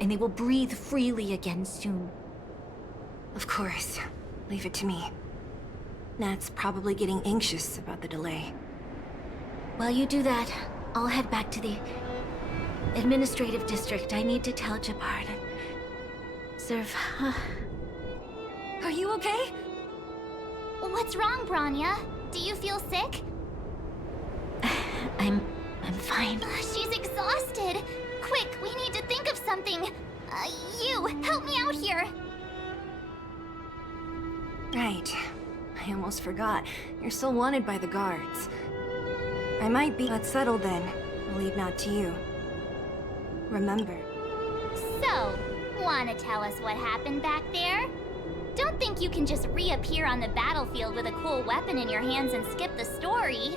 and they will breathe freely again soon. Of course. Leave it to me. Nat's probably getting anxious about the delay. While you do that, I'll head back to the administrative district. I need to tell Jabard and serve. Are you okay? What's wrong, Branya? Do you feel sick? I'm fine. She's exhausted. Quick, we need to think of something. You, help me out here. Right. I almost forgot. You're still wanted by the guards. I might be... Let's settle then. I'll leave Nat to you. Remember. So, wanna tell us what happened back there? Don't think you can just reappear on the battlefield with a cool weapon in your hands and skip the story.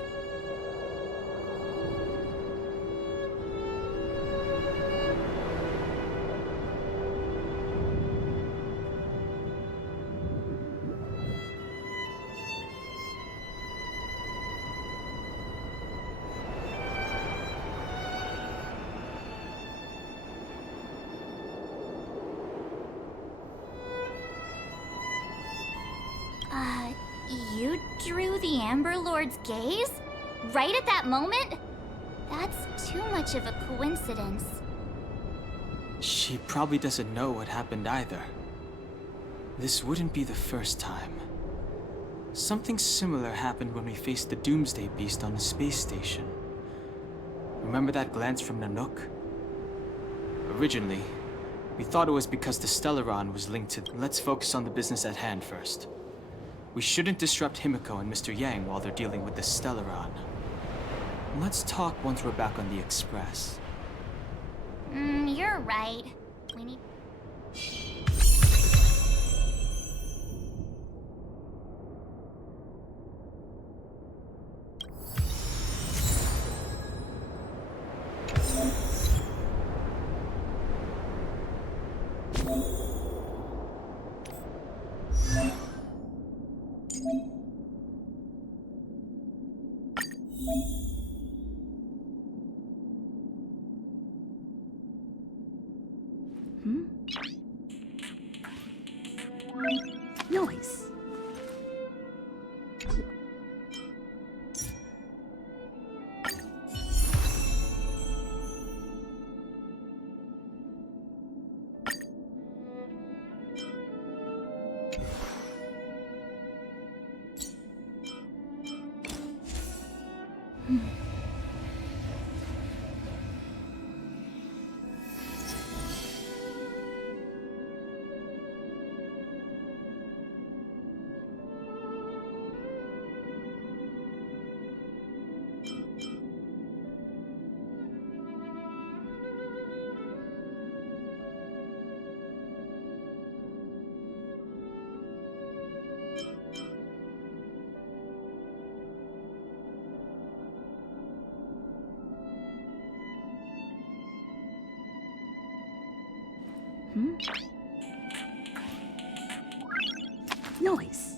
You drew the Amber Lord's gaze? Right at that moment? That's too much of a coincidence. She probably doesn't know what happened either. This wouldn't be the first time. Something similar happened when we faced the Doomsday Beast on the space station. Remember that glance from Nanook? Originally, we thought it was because the Stellaron was linked to... Let's focus on the business at hand first. We shouldn't disrupt Himiko and Mr. Yang while they're dealing with the Stellaron. Let's talk once we're back on the Express. You're right. We need... Noise. Noise.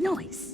Noise.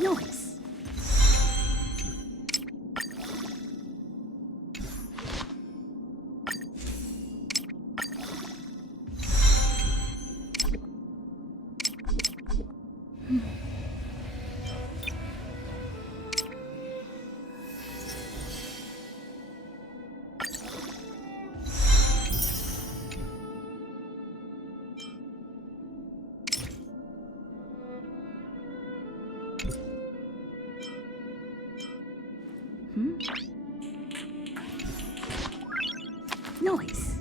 Noise. Noise.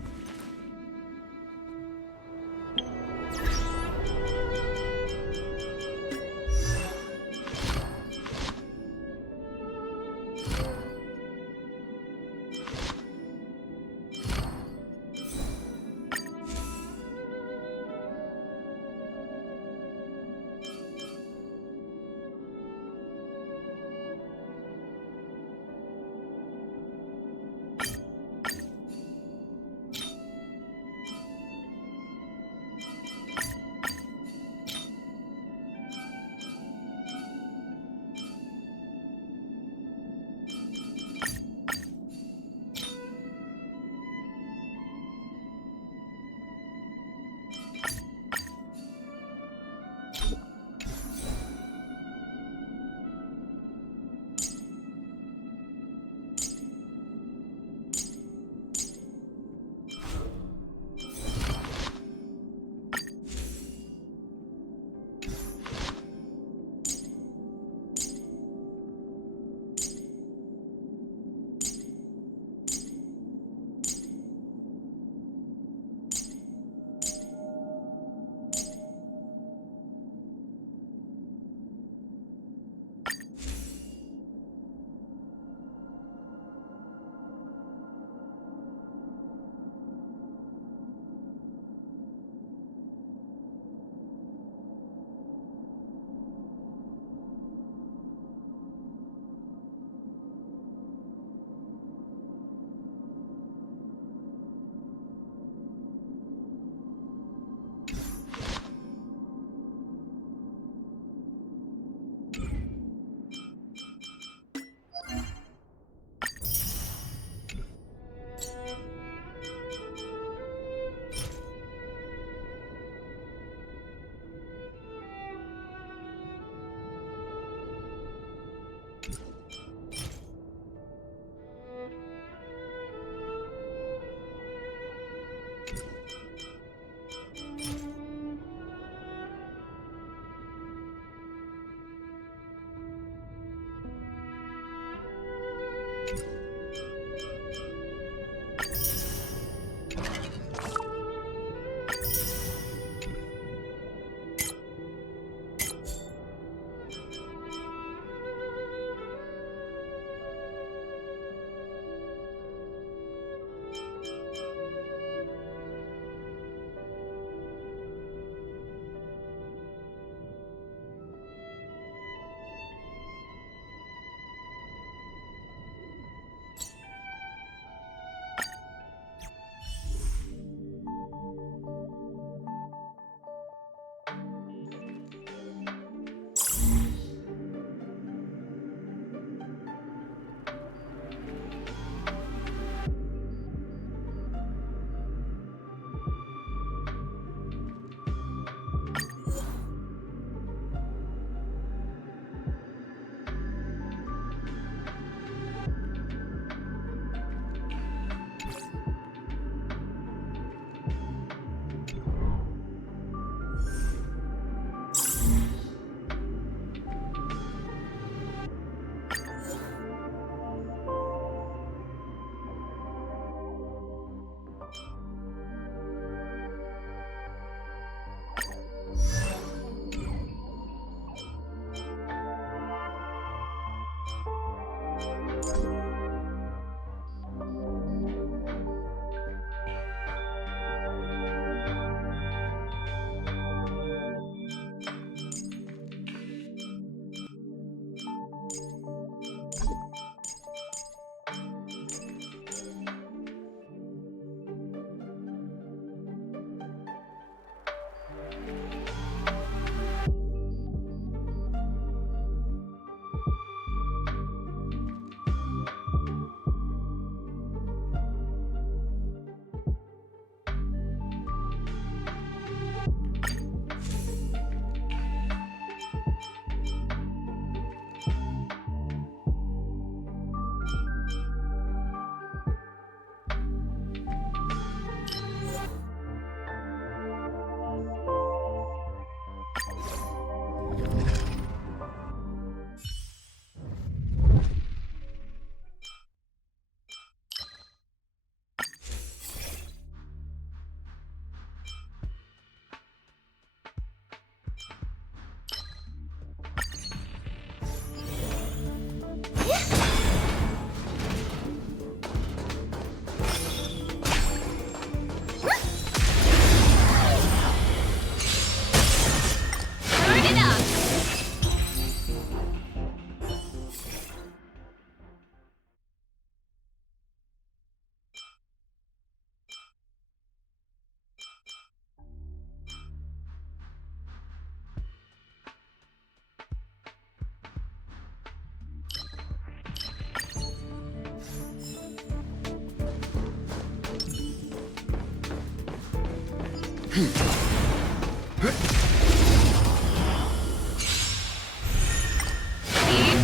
Keep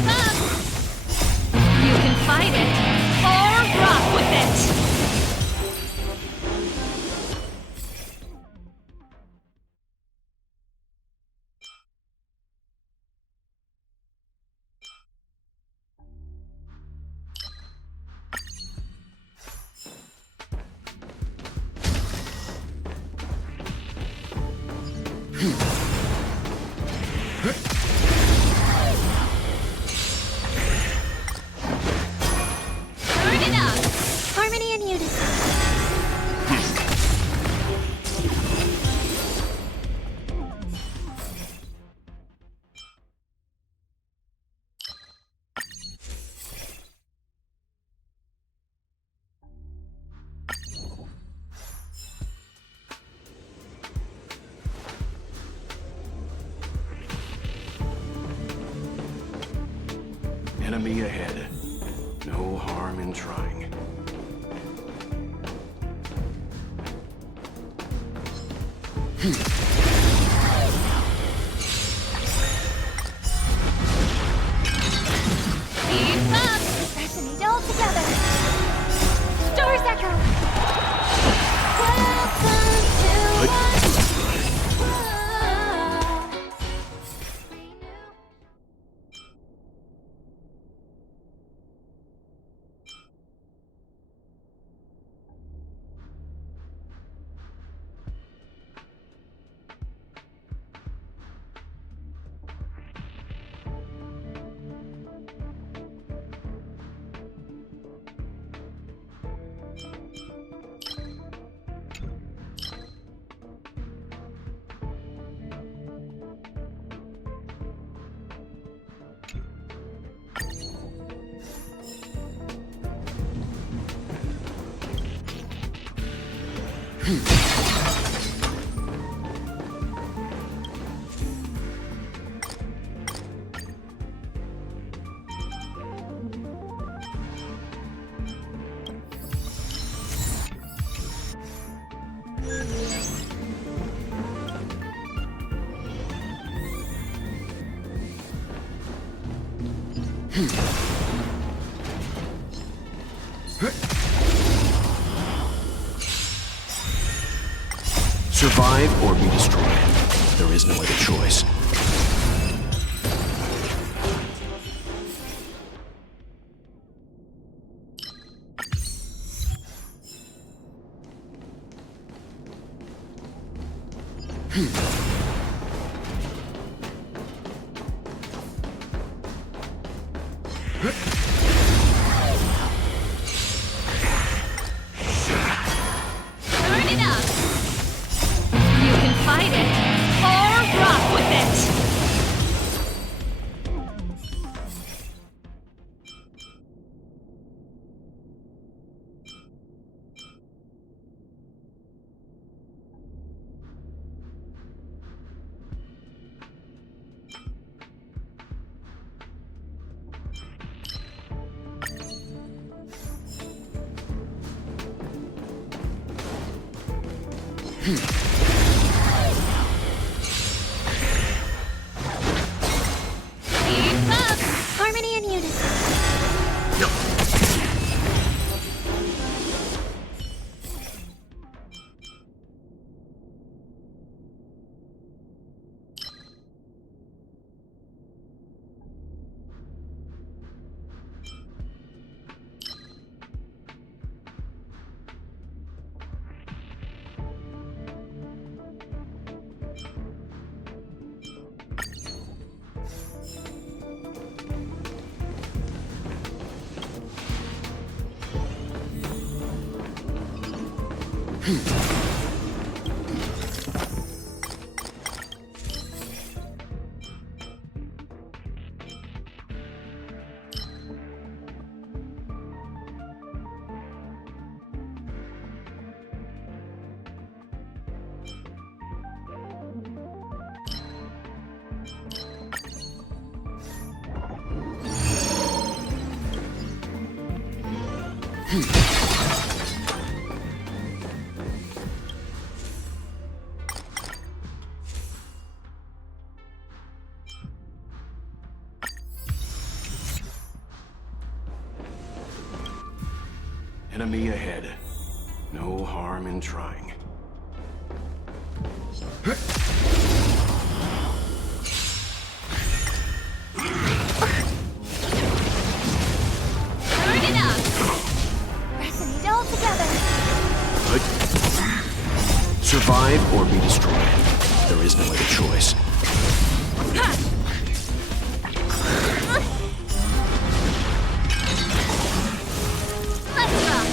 up! You can fight it, or rock with it! Turn it up! Harmony and unity. Enemy ahead. No harm in trying. Keep up! Resonate all together. Stars echo. Welcome to our world. Survive or be destroyed. There is no other choice. Turn it up! You can fight it, or rock with it! Keep up! Harmony and unity. Enemy ahead. No harm in trying. Turn it up! Resonate all together! Good. Survive or be destroyed. There is no other choice. Let's rock!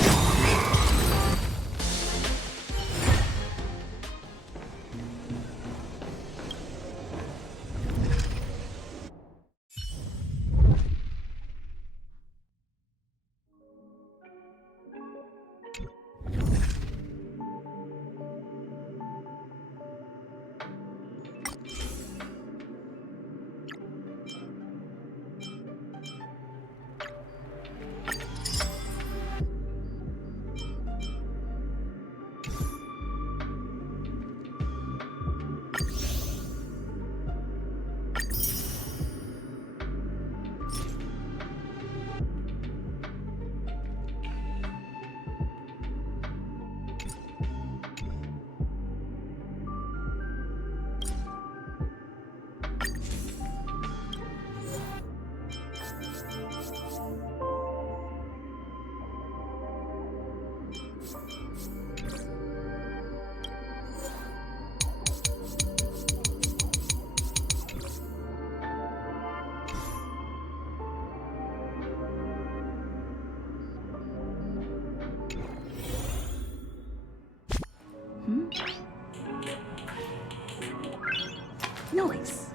Nice.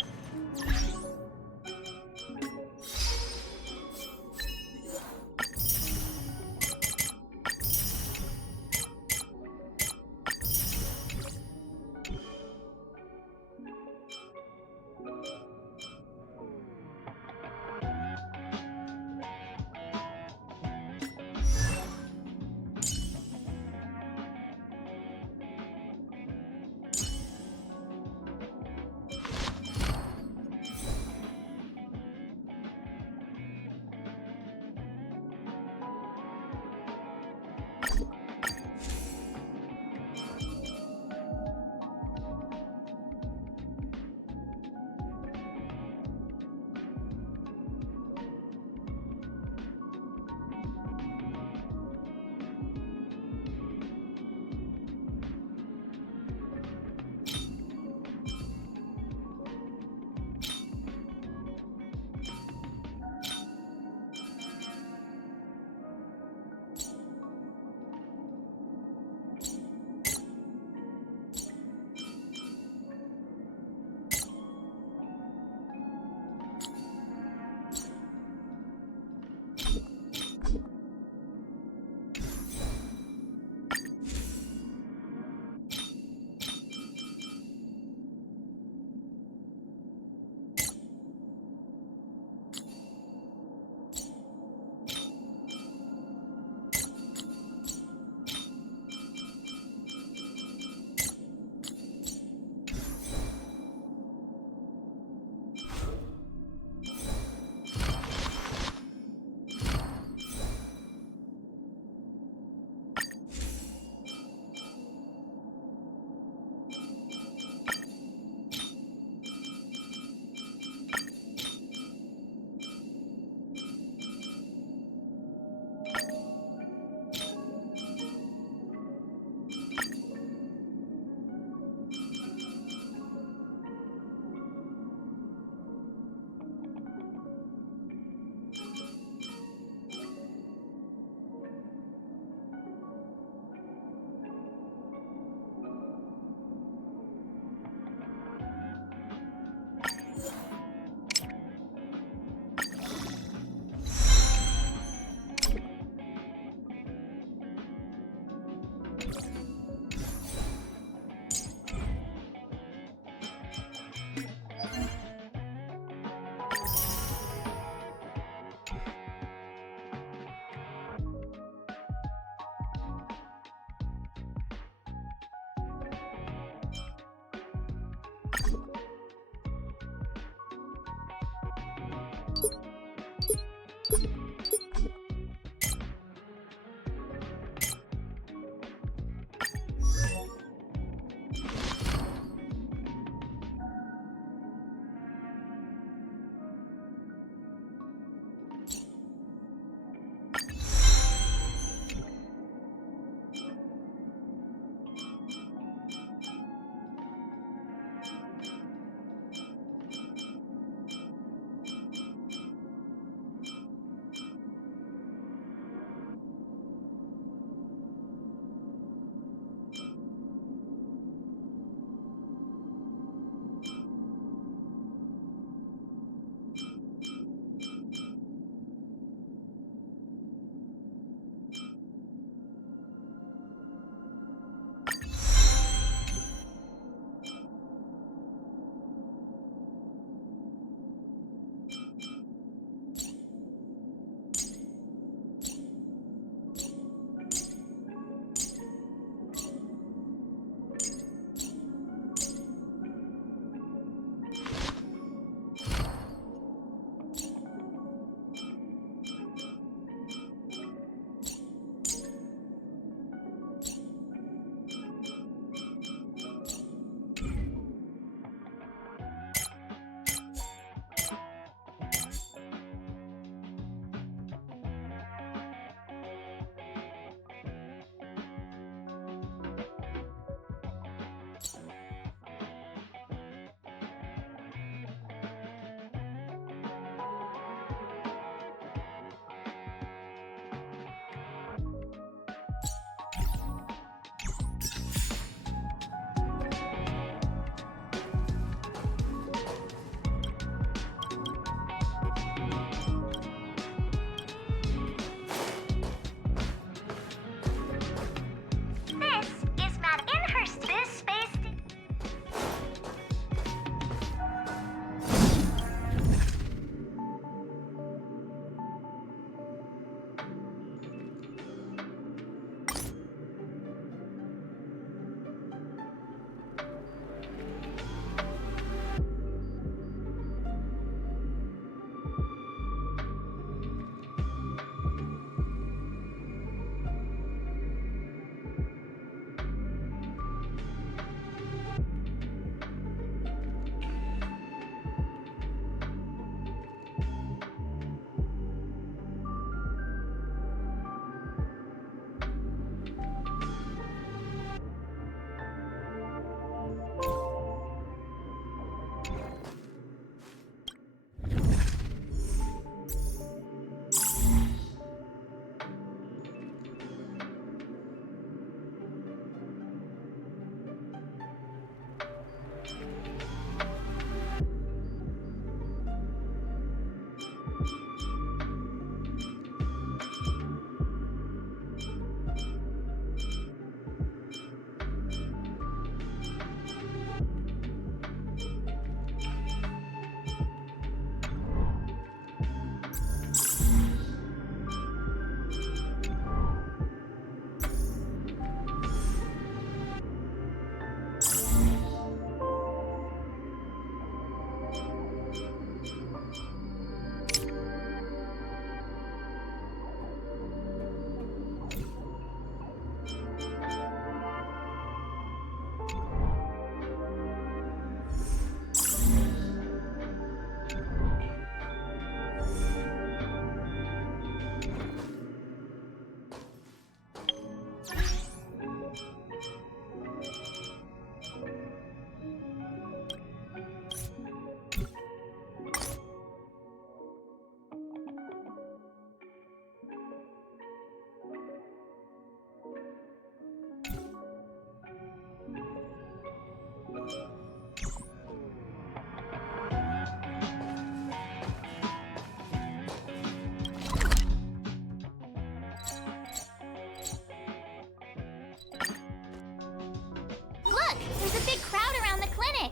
Look! There's a big crowd around the clinic!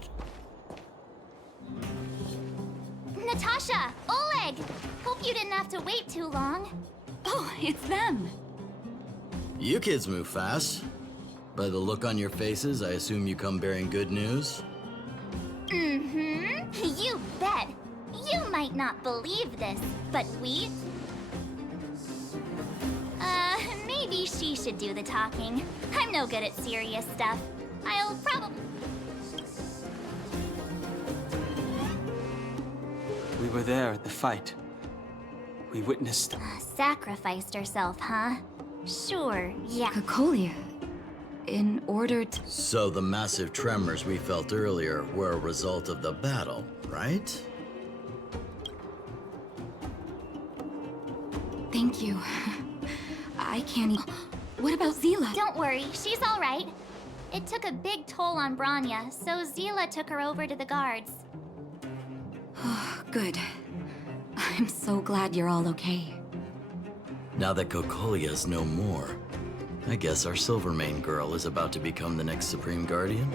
Natasha! Oleg! Hope you didn't have to wait too long. Oh, it's them. You kids move fast. By the look on your faces, I assume you come bearing good news? Mm-hmm. You bet. You might not believe this, but we... maybe she should do the talking. I'm no good at serious stuff. I'll probably... We were there at the fight. We witnessed... Sacrificed herself, huh? Sure, yeah. Cocolia, in order to... So the massive tremors we felt earlier were a result of the battle, right? Thank you. I can't What about Zila? Don't worry, she's all right. It took a big toll on Branya, so Zila took her over to the guards. Good. I'm so glad you're all okay. Now that Cocolia's no more, I guess our Silvermane girl is about to become the next Supreme Guardian?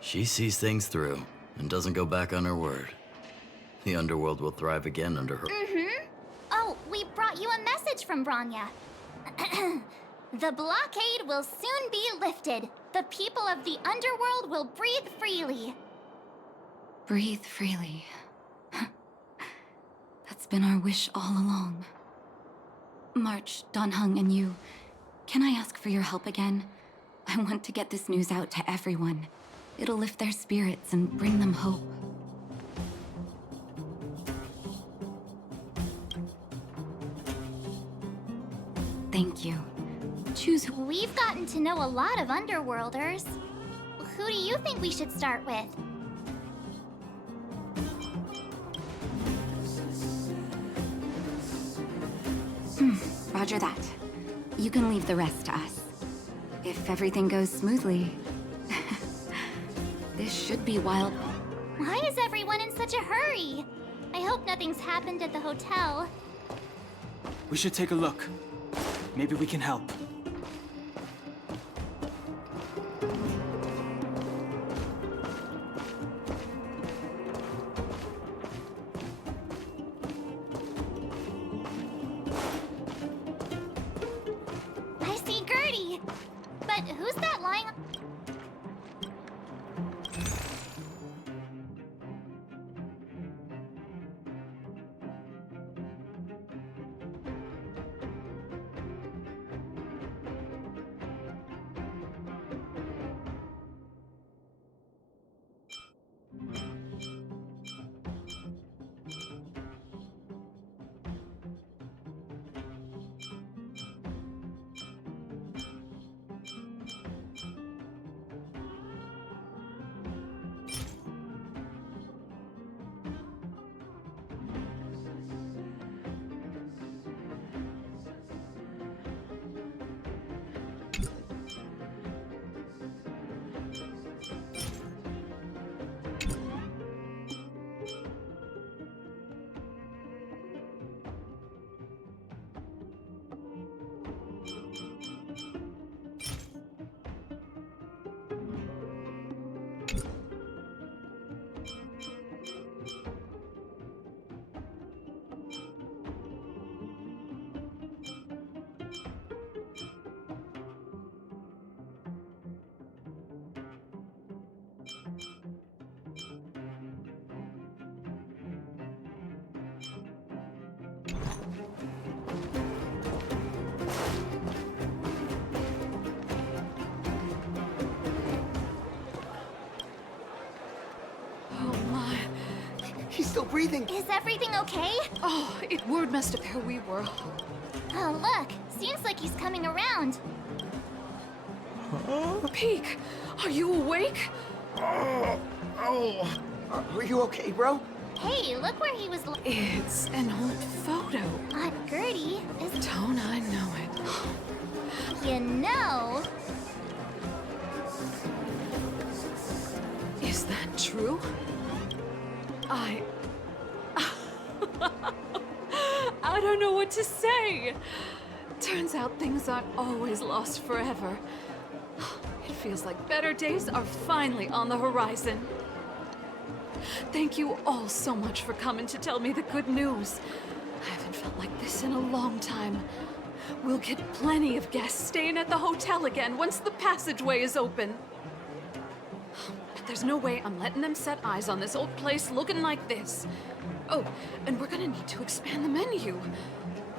She sees things through and doesn't go back on her word. The underworld will thrive again under her. Mm-hmm. Oh, we brought you a message from Branya. The blockade will soon be lifted. The people of the underworld will breathe freely. Breathe freely. That's been our wish all along. March, Donhung, and you, can I ask for your help again? I want to get this news out to everyone. It'll lift their spirits and bring them hope. Thank you. Choose. We've gotten to know a lot of Underworlders. Who do you think we should start with? Roger that. You can leave the rest to us. If everything goes smoothly, this should be wild. Why is everyone in such a hurry? I hope nothing's happened at the hotel. We should take a look. Maybe we can help. But who's that lying? Oh my. He's still breathing. Is everything okay? Oh, it word messed up where we were. Oh, look. Seems like he's coming around. Peek, are you awake? Are you okay, bro? Hey, look where he was. It's an old photo. Aunt Gertie is. Don't I know it? You know. Is that true? I don't know what to say. Turns out things aren't always lost forever. It feels like better days are finally on the horizon. Thank you all so much for coming to tell me the good news. I haven't felt like this in a long time. We'll get plenty of guests staying at the hotel again once the passageway is open. But there's no way I'm letting them set eyes on this old place looking like this. Oh, and we're gonna need to expand the menu.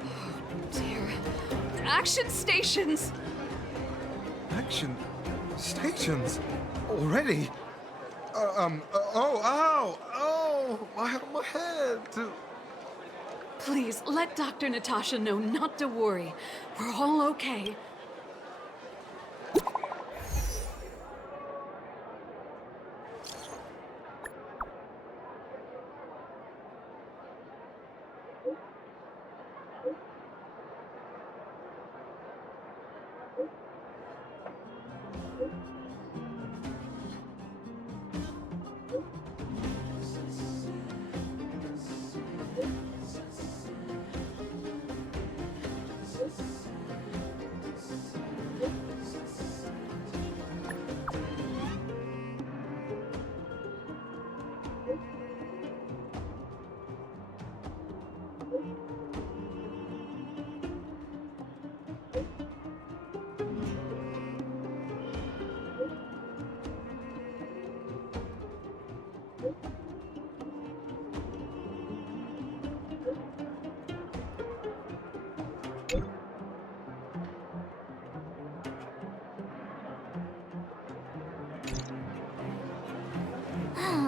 Oh, dear. Action stations! Action stations? Already? My head. Please, let Dr. Natasha know not to worry. We're all okay.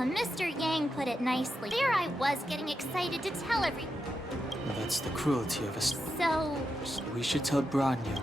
Mr. Yang put it nicely. There I was getting excited to tell every. That's the cruelty of us. So. We should tell Branya.